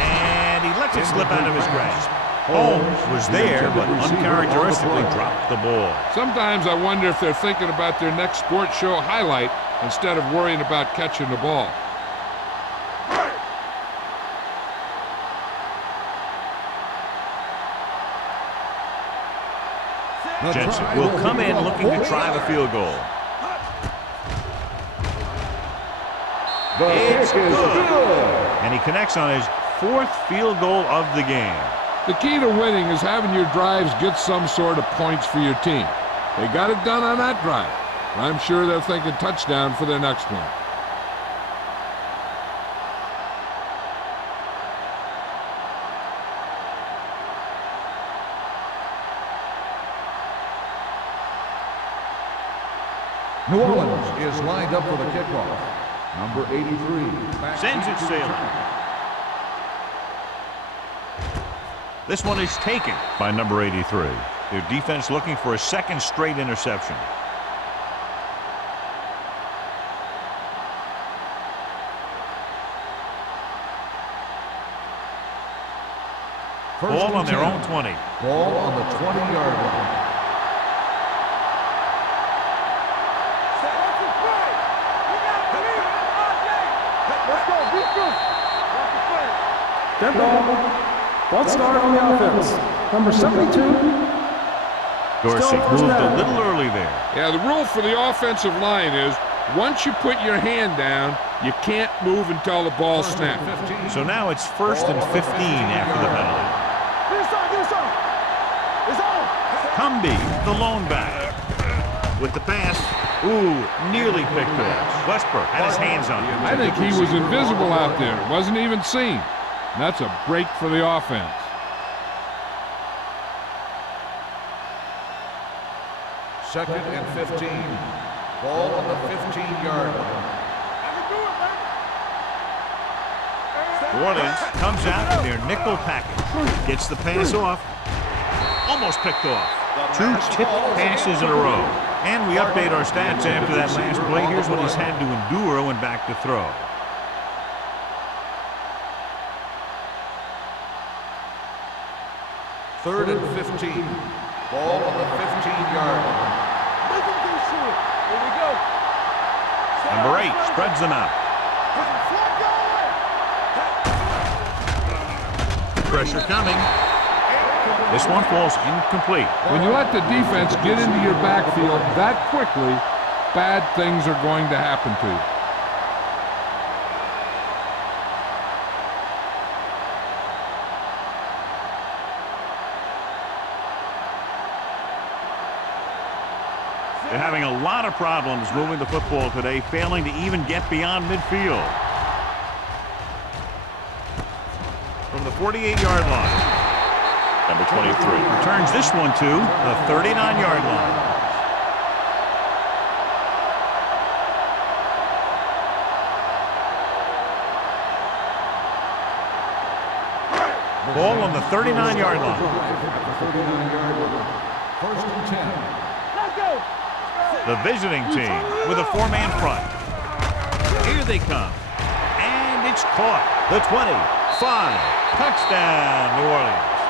and he lets it slip out of his grasp. Holmes was there, but uncharacteristically dropped the ball. Sometimes I wonder if they're thinking about their next sports show highlight instead of worrying about catching the ball. Jensen will come in looking to try the field goal. It's good. And he connects on his 4th field goal of the game. The key to winning is having your drives get some sort of points for your team. They got it done on that drive. I'm sure they're thinking touchdown for their next one. New Orleans is lined up for the kickoff. Number 83. Sends it sailing. This one is taken by number 83. Their defense looking for a 2nd straight interception. Ball on their own 20. Ball on the 20-yard line. Dead ball. False start on the offense. Number 72. Dorsey Still first moved down. a little early there. Yeah, the rule for the offensive line is once you put your hand down, you can't move until the ball snaps. So now it's 1st and 15 after the penalty. It's on. Cumby, the lone back. With the pass, nearly picked off. Westbrook had his hands on it. I think he was invisible out there. Wasn't even seen. That's a break for the offense. Second and 15. Ball on the 15-yard line. New Orleans comes out in their nickel package. Gets the pass off. Almost picked off. 2 tipped passes in a row. And we update our stats after that last play. Here's what he's had to endure when back to throw. Third and 15. Ball on the 15-yard line. Here we go. Number 8 spreads them out. Pressure coming. This one falls incomplete. When you let the defense get into your backfield that quickly, bad things are going to happen to you. They're having a lot of problems moving the football today, failing to even get beyond midfield. From the 48-yard line, number 23 returns this one to the 39-yard line. Ball on the 39-yard line. First and 10. Let's go. The visiting team with a 4-man front. Here they come. And it's caught. The 25. Touchdown, New Orleans.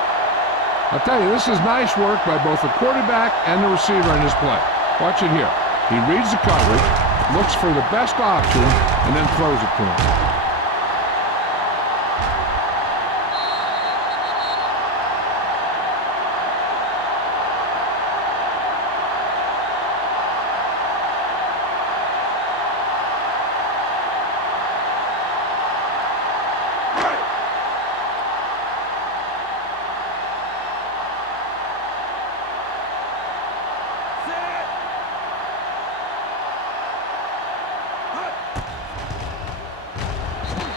I'll tell you, this is nice work by both the quarterback and the receiver in this play. Watch it here. He reads the coverage, looks for the best option, and then throws it to him.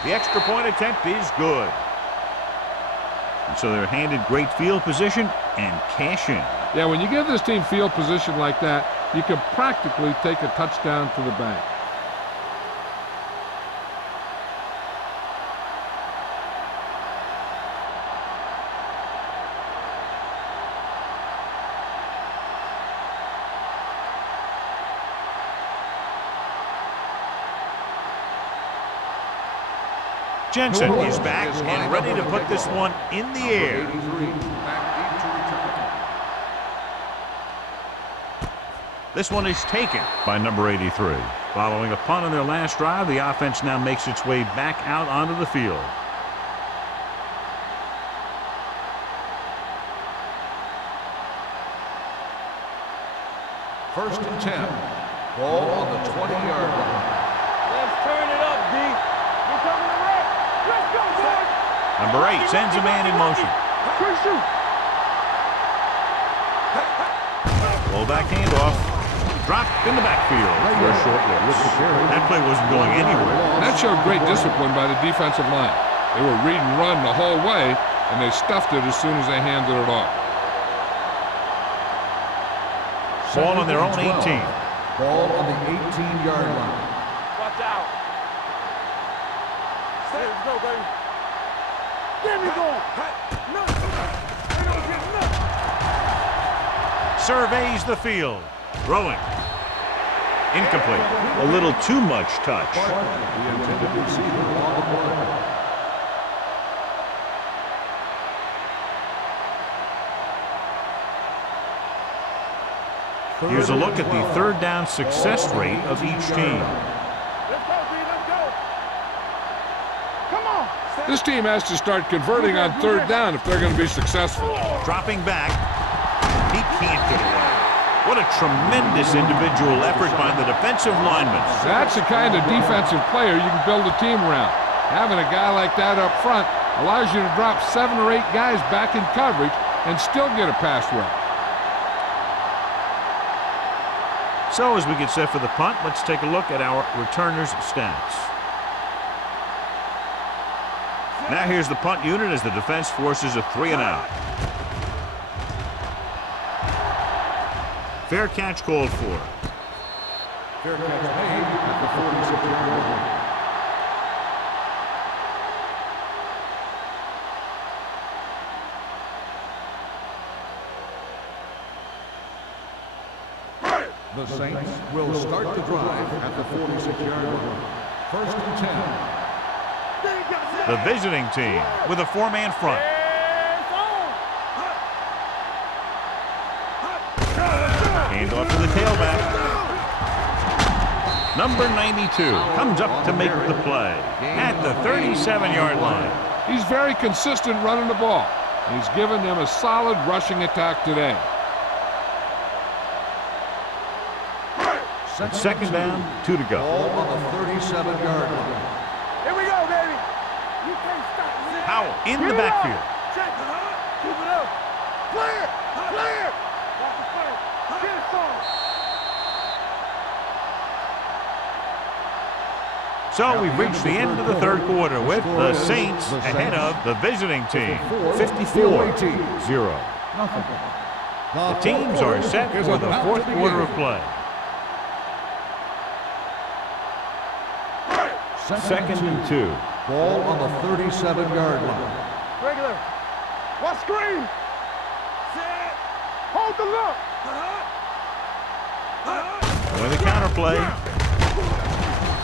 The extra point attempt is good. And so they're handed great field position and cash in. Yeah, when you give this team field position like that, you can practically take a touchdown to the bank. Jensen is back and ready to put this one in the air. This one is taken by number 83. Following a punt on their last drive, the offense now makes its way back out onto the field. First and 10. Ball on the 20-yard line. Let's turn it up, D. You're coming to red. Let's go, boys. Number 8 sends a man in motion. Quick shoot. Fullback handoff. Dropped in the backfield for a short loss. That play wasn't going anywhere. That showed great discipline by the defensive line. They were read and run the whole way, and they stuffed it as soon as they handed it off. Ball on their own 18. Ball on the 18-yard line. Watch out. Let's go, baby. Get me going. They don't get nothing. Surveys the field. Throwing. Incomplete. A little too much touch. The intended receiver on the play. Here's a look at the third down success rate of each team. Let's go, D. Let's go. Come on. This team has to start converting on third down if they're going to be successful. Dropping back. He can't get away. What a tremendous individual effort by the defensive lineman. That's the kind of defensive player you can build a team around. Having a guy like that up front allows you to drop 7 or 8 guys back in coverage and still get a pass rush. So as we get set for the punt, let's take a look at our returners' stats. Now here's the punt unit as the defense forces a 3-and-out. Fair catch called for. Fair catch made at the 46-yard line. The Saints will start the drive at the 46-yard line. First and 10. The visiting team with a 4-man front. Handoff to the tailback. Number 92 comes up to make the play at the 37-yard line. He's very consistent running the ball. He's given them a solid rushing attack today. Second down, 2 to go. Ball on the 37-yard line. Here we go, baby. You can't stop me. Howell in the backfield. Check. Keep it up. Clear. Clear. Watch the play. Get it on. So we've reached the end of the third quarter with the Saints ahead of the visiting team, 54-0. The teams are set for the fourth quarter of play. Second and 2. Ball on the 37-yard line. Regular. Watch screen. Hold the look. With the counterplay.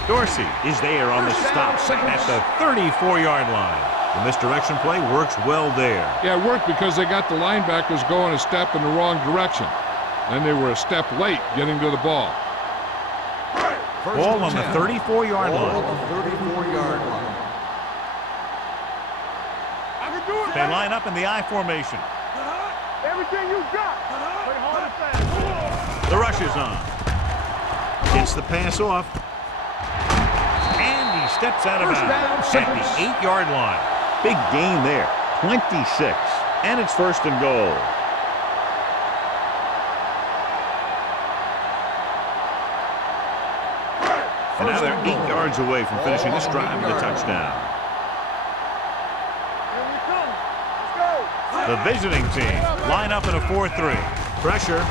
Dorsey is there on the stop at the 34-yard line. The misdirection play works well there. Yeah, it worked because they got the linebackers going a step in the wrong direction. Then they were a step late getting to the ball. Ball on the 34-yard line. Ball on the 34-yard line. I can do it. They line up in the I formation. Everything you got. Play hard and fast. The rush is on. Gets the pass off. And he steps out of bounds at the 8-yard line. Big gain there. 26. And it's first and goal. And now they're 8 yards away from finishing this drive with a touchdown. Here we come. Let's go. The visiting team line up in a 4-3. Pressure.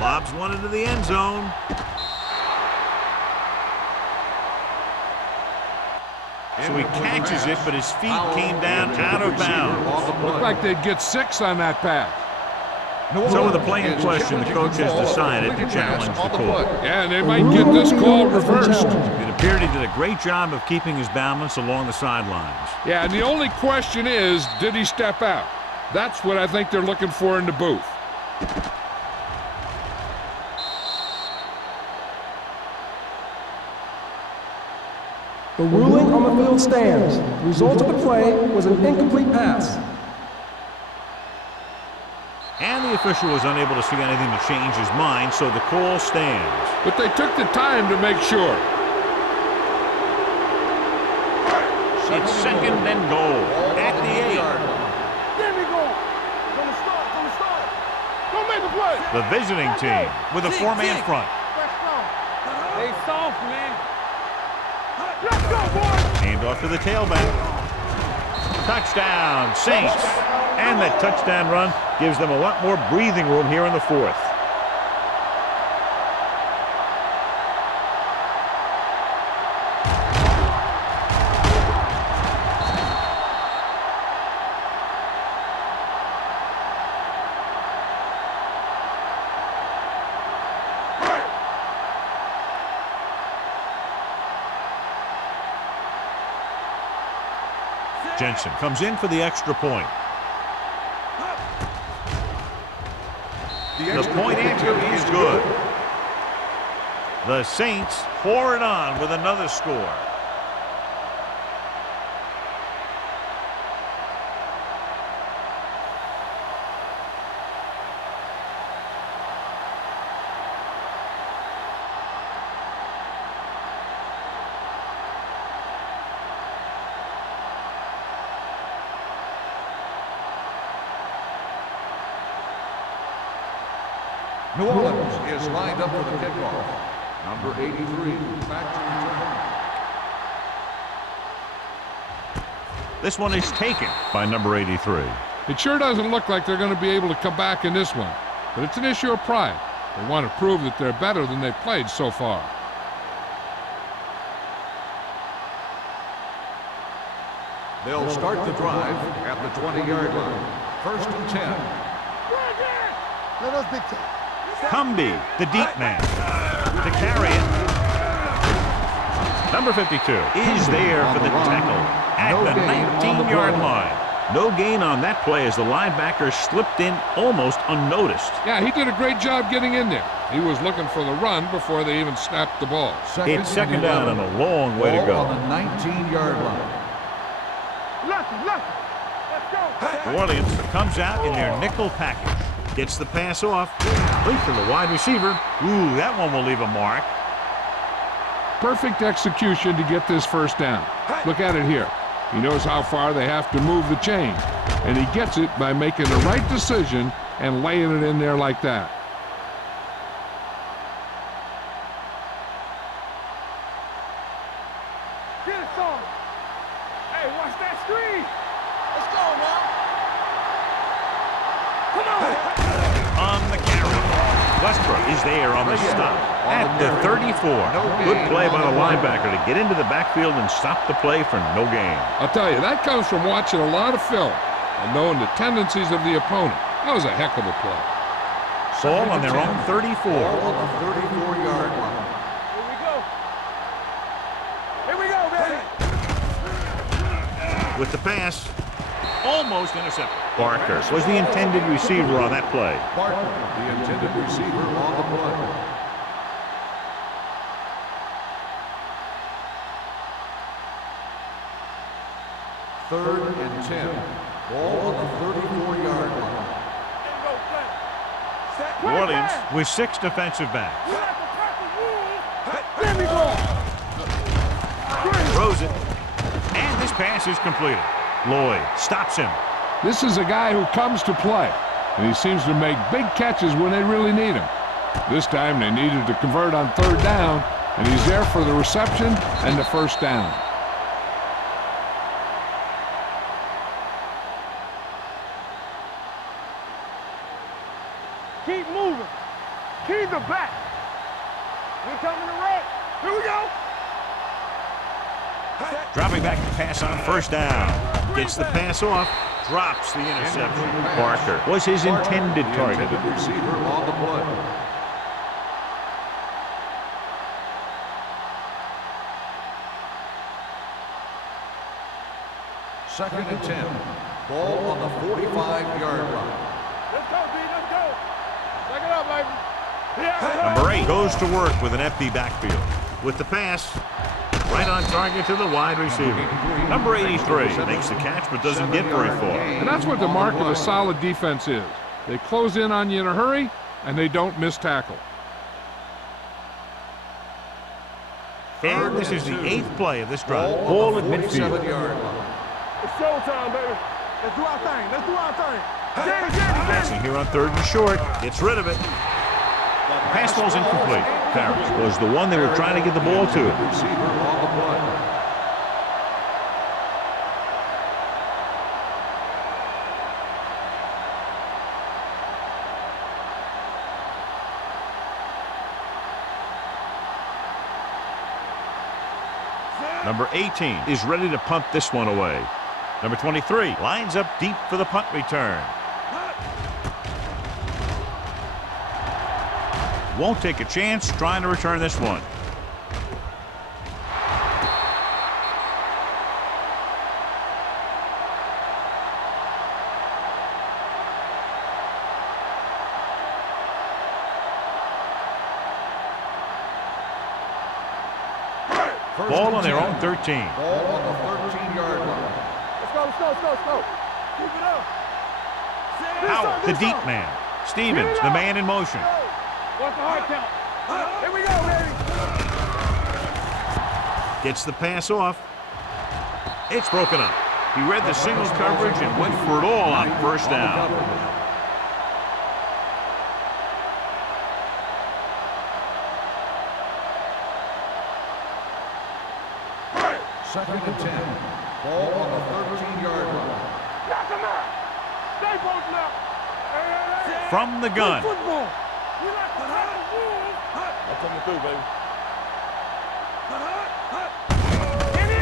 Lobs one into the end zone. So he catches it, but his feet came down out of bounds. Looked like they'd get 6 on that pass. So with the play in question, the coach has decided to challenge the call. Yeah, and they might get this call reversed. It appeared he did a great job of keeping his balance along the sidelines. Yeah, and the only question is, did he step out? That's what I think they're looking for in the booth. The ruling on the field stands. The result of the play was an incomplete pass. And the official was unable to see anything to change his mind, so the call stands. But they took the time to make sure. It's second and goal at the 8. There we go. Gonna start. Don't make the play. The visiting team with a 4-man front. Let's go. They soft, man. Let's go, boys. Aimed off to the tailback. Touchdown, Saints. And that touchdown run gives them a lot more breathing room here in the 4th. Jensen comes in for the extra point. The point after is good. The Saints pour it on with another score. New Orleans is lined up for the kickoff. Number 83, back to return. This one is taken by number 83. It sure doesn't look like they're going to be able to come back in this one. But it's an issue of pride. They want to prove that they're better than they've played so far. They'll start the drive at the 20-yard line. First and 10. Let us dictate. Cumby, the deep man, to carry it. Number 52 is there for the tackle at the 19-yard line. No gain on that play as the linebacker slipped in almost unnoticed. Yeah, he did a great job getting in there. He was looking for the run before they even snapped the ball. It's second down and a long way to go. On the 19-yard line. Let's go. New Orleans comes out in their nickel package. Gets the pass off. Complete to the wide receiver. Ooh, that one will leave a mark. Perfect execution to get this first down. Look at it here. He knows how far they have to move the chain. And he gets it by making the right decision and laying it in there like that. Get it, son. Hey, watch that screen. Let's go, man. Come on. On the carry. Westbrook is there on the stop at the 34. Good play by the linebacker to get into the backfield and stop the play for no gain. I'll tell you, that comes from watching a lot of film and knowing the tendencies of the opponent. That was a heck of a play. Ball on their own 34. On the 34-yard line. Here we go, baby. With the pass, almost intercepted. Barker was the intended receiver on that play. Barker, the intended receiver on the play. Third and 10. Ball on the 34-yard line. New Orleans with 6 defensive backs. There we go. Throws it. And this pass is completed. Lloyd stops him. This is a guy who comes to play, and he seems to make big catches when they really need him. This time they needed to convert on third down, And he's there for the reception and the first down. Keep moving. Keep the back. We coming to red. Here we go. Dropping back to pass on first down. Gets the pass off. Drops the interception. Barker was his intended target. Receiver on the play. Second and 10. Ball on the 45-yard line. Let's go, B. Let's go. Check it out, baby. Yeah. Number 8 goes to work with an empty backfield. With the pass, right on target to the wide receiver. Number 83 makes the catch but doesn't get very far. And that's what the mark of a solid defense is. They close in on you in a hurry, and they don't miss tackle. And this is the 8th play of this drive. Ball at midfield. It's showtime, baby. Let's do our thing. Let's do our thing. Passing here on 3rd and short. Gets rid of it. Pass ball's incomplete. Farris was the one they were trying to get the ball to. Receiver on the play. Number 18 is ready to punt this one away. Number 23 lines up deep for the punt return. Won't take a chance trying to return this one. Ball on their own 13. Ball on the 13-yard line. Let's go, let's go, let's go, let's go. Keep it up. Howard, the deep man. Stevens, the man in motion. Watch the hard count. Here we go, baby. Gets the pass off. It's broken up. He read the single coverage and went for it all on first down. Second and 10. Ball on the 13-yard line. Knock him out. Stay posted up. Hey. From the gun. Football. You like to have the rules. I'm coming through, baby.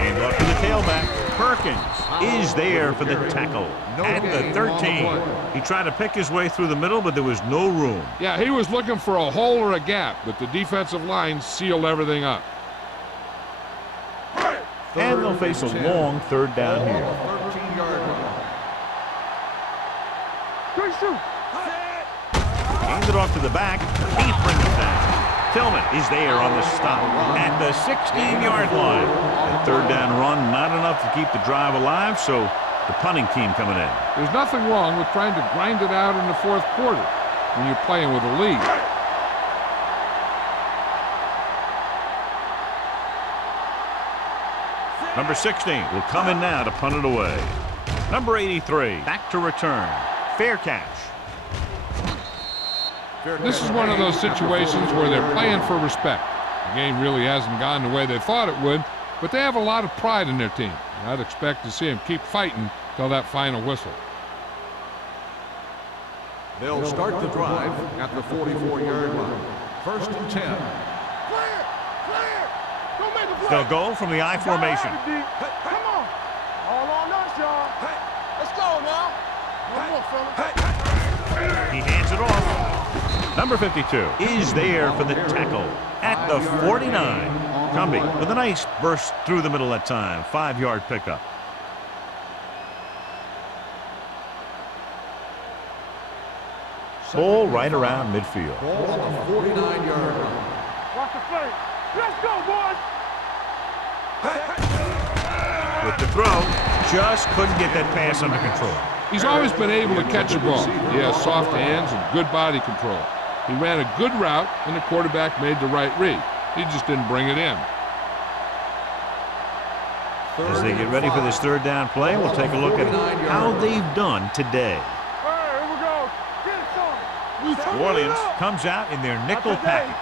And up to the tailback. Perkins is there for the tackle at the 13. He tried to pick his way through the middle, but there was no room. Yeah, he was looking for a hole or a gap, but the defensive line sealed everything up. And they'll face a long 3rd down here. 13-yard line. Good shoot. Hands it off to the back. He brings it down. Tillman is there on the stop at the 16-yard line. And 3rd down run, not enough to keep the drive alive, so the punting team coming in. There's nothing wrong with trying to grind it out in the 4th quarter when you're playing with a lead. Number 16 will come in now to punt it away. Number 83 back to return. Fair catch. This is one of those situations where they're playing for respect. The game really hasn't gone the way they thought it would, but they have a lot of pride in their team. I'd expect to see them keep fighting till that final whistle. They'll start the drive at the 44-yard line. 1st and 10. Clear. Clear. Don't make a play. They'll go from the I formation. Come on. All on us, y'all. Let's go now. One more, fella. He hands it off. Number 52 is there for the tackle at the 49. Cumbie with a nice burst through the middle that time. 5-yard pickup. Ball right around midfield. Ball on the 49-yard line. Watch the play. Let's go, boys. With the throw, just couldn't get that pass under control. He's always been able to catch a ball. He has soft hands and good body control. He ran a good route, and the quarterback made the right read. He just didn't bring it in. As they get ready for this 3rd down play, we'll take a look at how they've done today. Hey, here we go. Get it started. New Orleans comes out in their nickel package.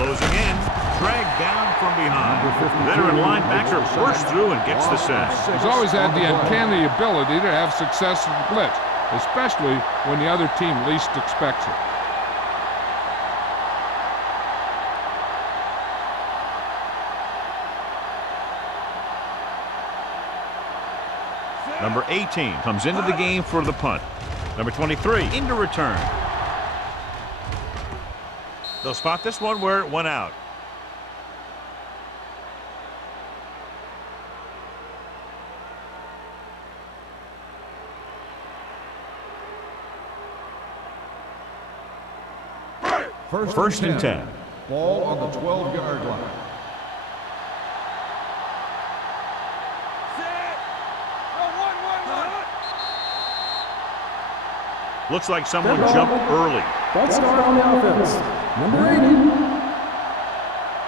Closing in, dragged down from behind. Veteran linebacker bursts through and gets the sack. He's always had the uncanny ability to have success in the blitz, especially when the other team least expects it. Number 18 comes into the game for the punt. Number 23 into return. They'll spot this one where it went out. First and 10. Ball on the 12-yard line. Looks like someone jumped early. False start on the offense. Number 80.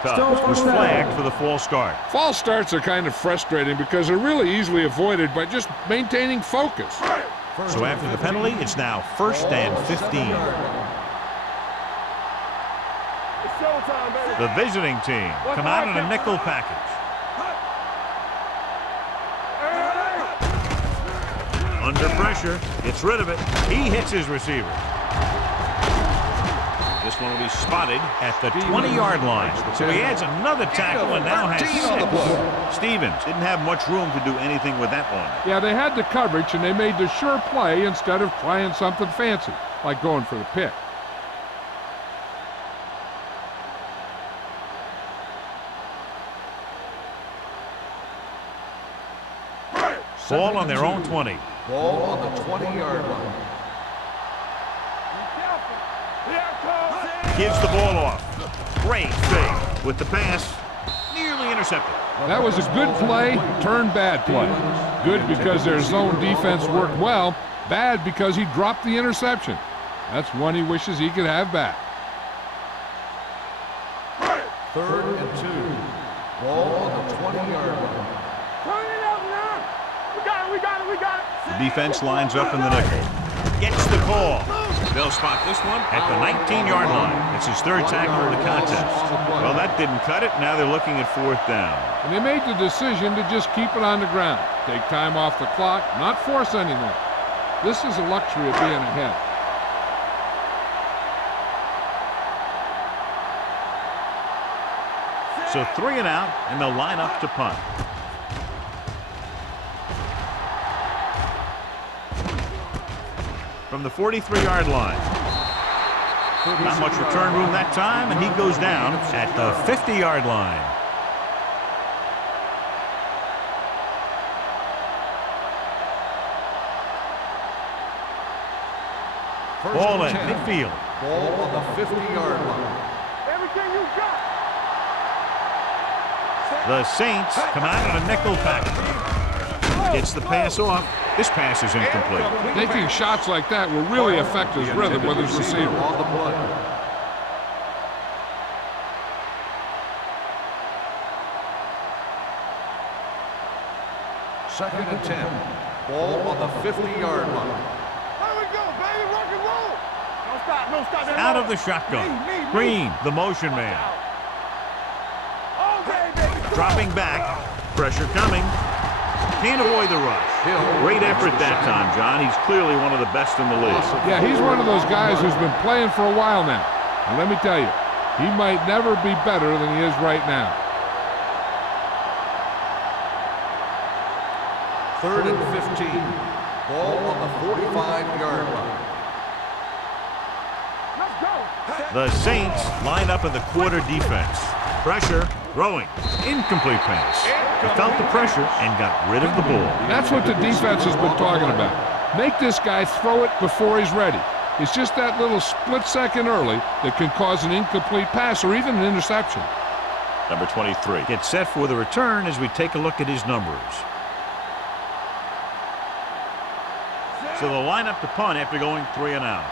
Tubbs was flagged for the false start. False starts are kind of frustrating because they're really easily avoided by just maintaining focus. So after the penalty, it's now first and 15. It's showtime, baby. The visiting team come out in a nickel package. Under pressure, gets rid of it. He hits his receiver. This one will be spotted at the 20-yard line. So he adds another tackle and now has 6. Stevens didn't have much room to do anything with that one. Yeah, they had the coverage and they made the sure play instead of trying something fancy, like going for the pick. Ball on their own 20. Ball on the 20-yard line. Gives the ball off. Great save with the pass. Nearly intercepted. That was a good play, turned bad play. Good because their zone defense worked well. Bad because he dropped the interception. That's one he wishes he could have back. 3rd and 2. Ball on the 20-yard line. Turn it up now. We got it. The defense lines up in the nickel. Gets the call. They'll spot this one at the 19-yard line. It's his 3rd tackle of the contest. Well, that didn't cut it. Now they're looking at 4th down. And they made the decision to just keep it on the ground. Take time off the clock, not force anything. This is a luxury of being ahead. So 3 and out, and they'll line up to punt. From the 43-yard line. Not much return room that time, and he goes down at the 50-yard line. Ball at midfield. Ball on the 50-yard line. Everything you got. The Saints come out in a nickel package. Gets the pass off. This pass is incomplete. Taking shots like that will really affect his rhythm with his receiver. On the play. Second and 10. Ball on the 50-yard line. There we go, baby. Rock and roll. No stop. Out of the shotgun. Green, the motion man. Okay, baby. Dropping back. Pressure coming. Can't avoid the rush. Great effort that time, John. He's clearly one of the best in the league. Yeah, he's one of those guys who's been playing for a while now. And let me tell you, he might never be better than he is right now. 3rd and 15. Ball on the 45-yard line. Let's go. The Saints line up in the quarter defense. Pressure, throwing, incomplete pass. He felt the pressure and got rid of the ball. That's what the defense has been talking about. Make this guy throw it before he's ready. It's just that little split second early that can cause an incomplete pass or even an interception. Number 23 gets set for the return as we take a look at his numbers. So they'll line up to punt after going 3 and out.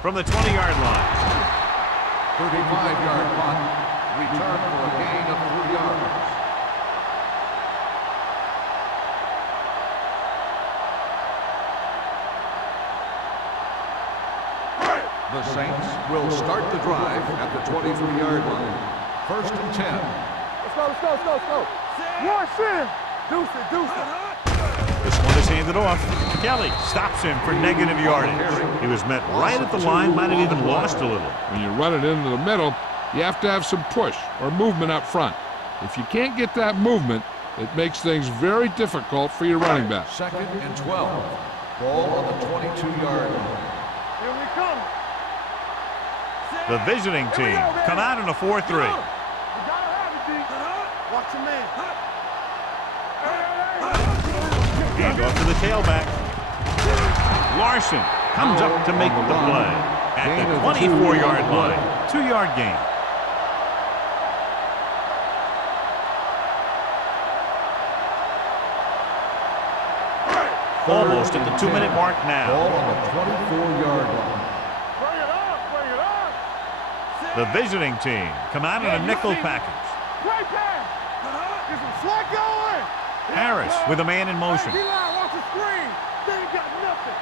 From the 20-yard line. 35-yard punt. Return for a gain of 3 yards. The Saints will start the drive at the 23-yard line. First and 10. Let's go, let's go, let's go, let's go. One sin. Deuce it, deuce it. This one is handed off. Kelly stops him for negative yardage. He was met right at the line, might have even lost a little. When you run it into the middle, you have to have some push or movement up front. If you can't get that movement, it makes things very difficult for your running back. Second and 12. Ball on the 22-yard line. Here we come. The visiting team come out in a 4-3. You gotta have it, D. Watch your man. Hand off to the tailback. Larson comes up to make the play at the 24-yard line. 2-yard gain. Almost at the 2-minute mark now. Ball on the 24-yard line. Bring it up, bring it up. The visiting team come out in a nickel package. Great pass. Get some slack going. Harris with a man in motion. Hey, D-line, watch the screen. They ain't got nothing.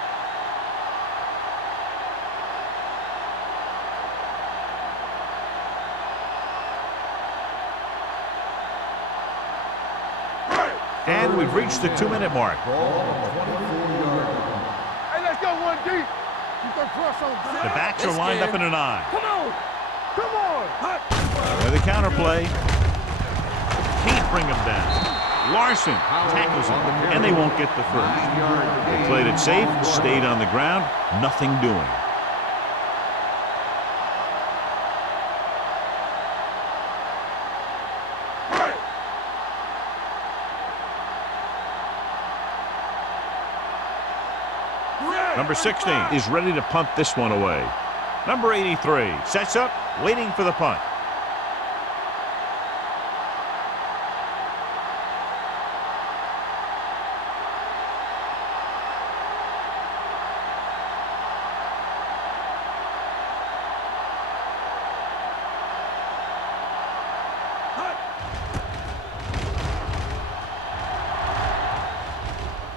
And we've reached the 2-minute mark. Ball on the 24-yard line. Hey, let's go one deep. Keep that press on. The backs are lined up in an I. Come on. Come on. With a counterplay. Can't bring him down. Larson tackles him, and they won't get the first. They played it safe, stayed on the ground, nothing doing. Number 16 is ready to punt this one away. Number 83 sets up, waiting for the punt.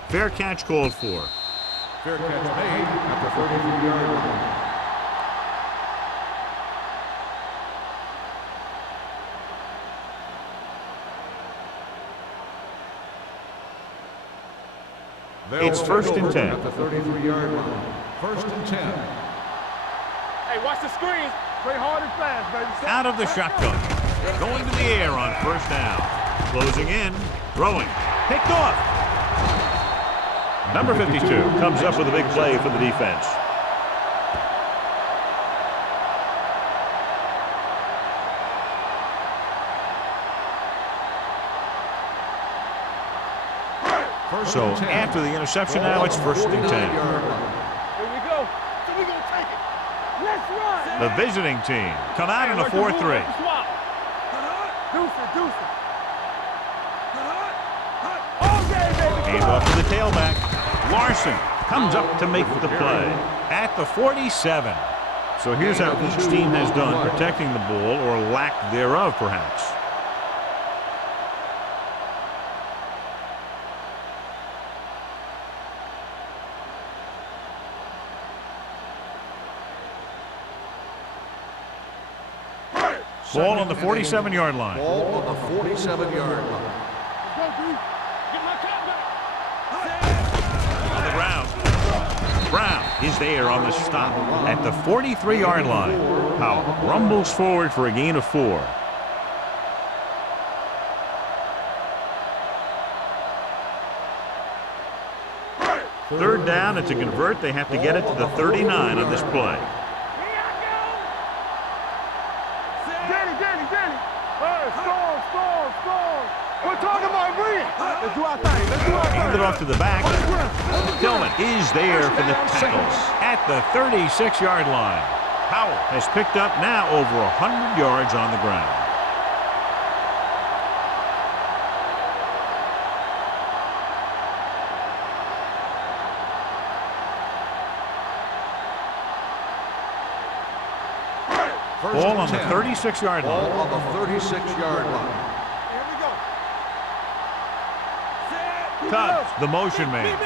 Fair catch called for. Fair catch made at the 33-yard line. It's first and 10. At the 33-yard line. First and 10. Hey, watch the screen. Play hard and fast, baby. Out of the shotgun. Going to the air on first down. Closing in. Throwing. Picked off. Number 52 comes up with a big play for the defense. So after the interception now, it's first and 10. Here we go. So we gonna take it. Let's run. The visiting team come out in a 4-3. Deuce it, deuce it. Hand off to the tailback. Larson comes up to make the play at the 47. So here's how each team has done protecting the ball, or lack thereof, perhaps. Ball on the 47-yard line. Ball on the 47-yard line. Get my cat back. On the ground. Brown is there on the stop at the 43-yard line. Powell rumbles forward for a gain of 4. Third down, and to convert, they have to get it to the 39 on this play. Let's do our thing. Let's do our thing. Handed off to the back. Tillman is there for the tackle at the 36-yard line. Powell has picked up now over 100 yards on the ground. Ball on the 36-yard line. Ball on the 36-yard line. Tubbs, the motion man.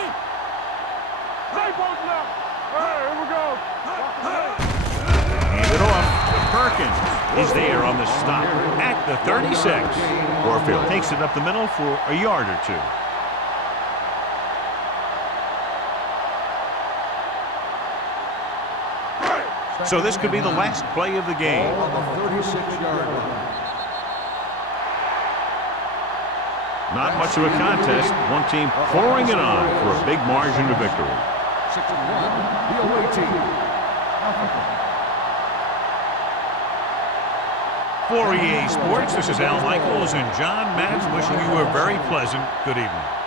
Perkins is there on the stop at the 36. Warfield takes it up the middle for a yard or two. So this could be the last play of the game. On the 36-yard line. Not much of a contest. One team pouring it on for a big margin of victory. 6-1, the away team. For EA Sports, this is Al Michaels and John Madden wishing you a very pleasant good evening.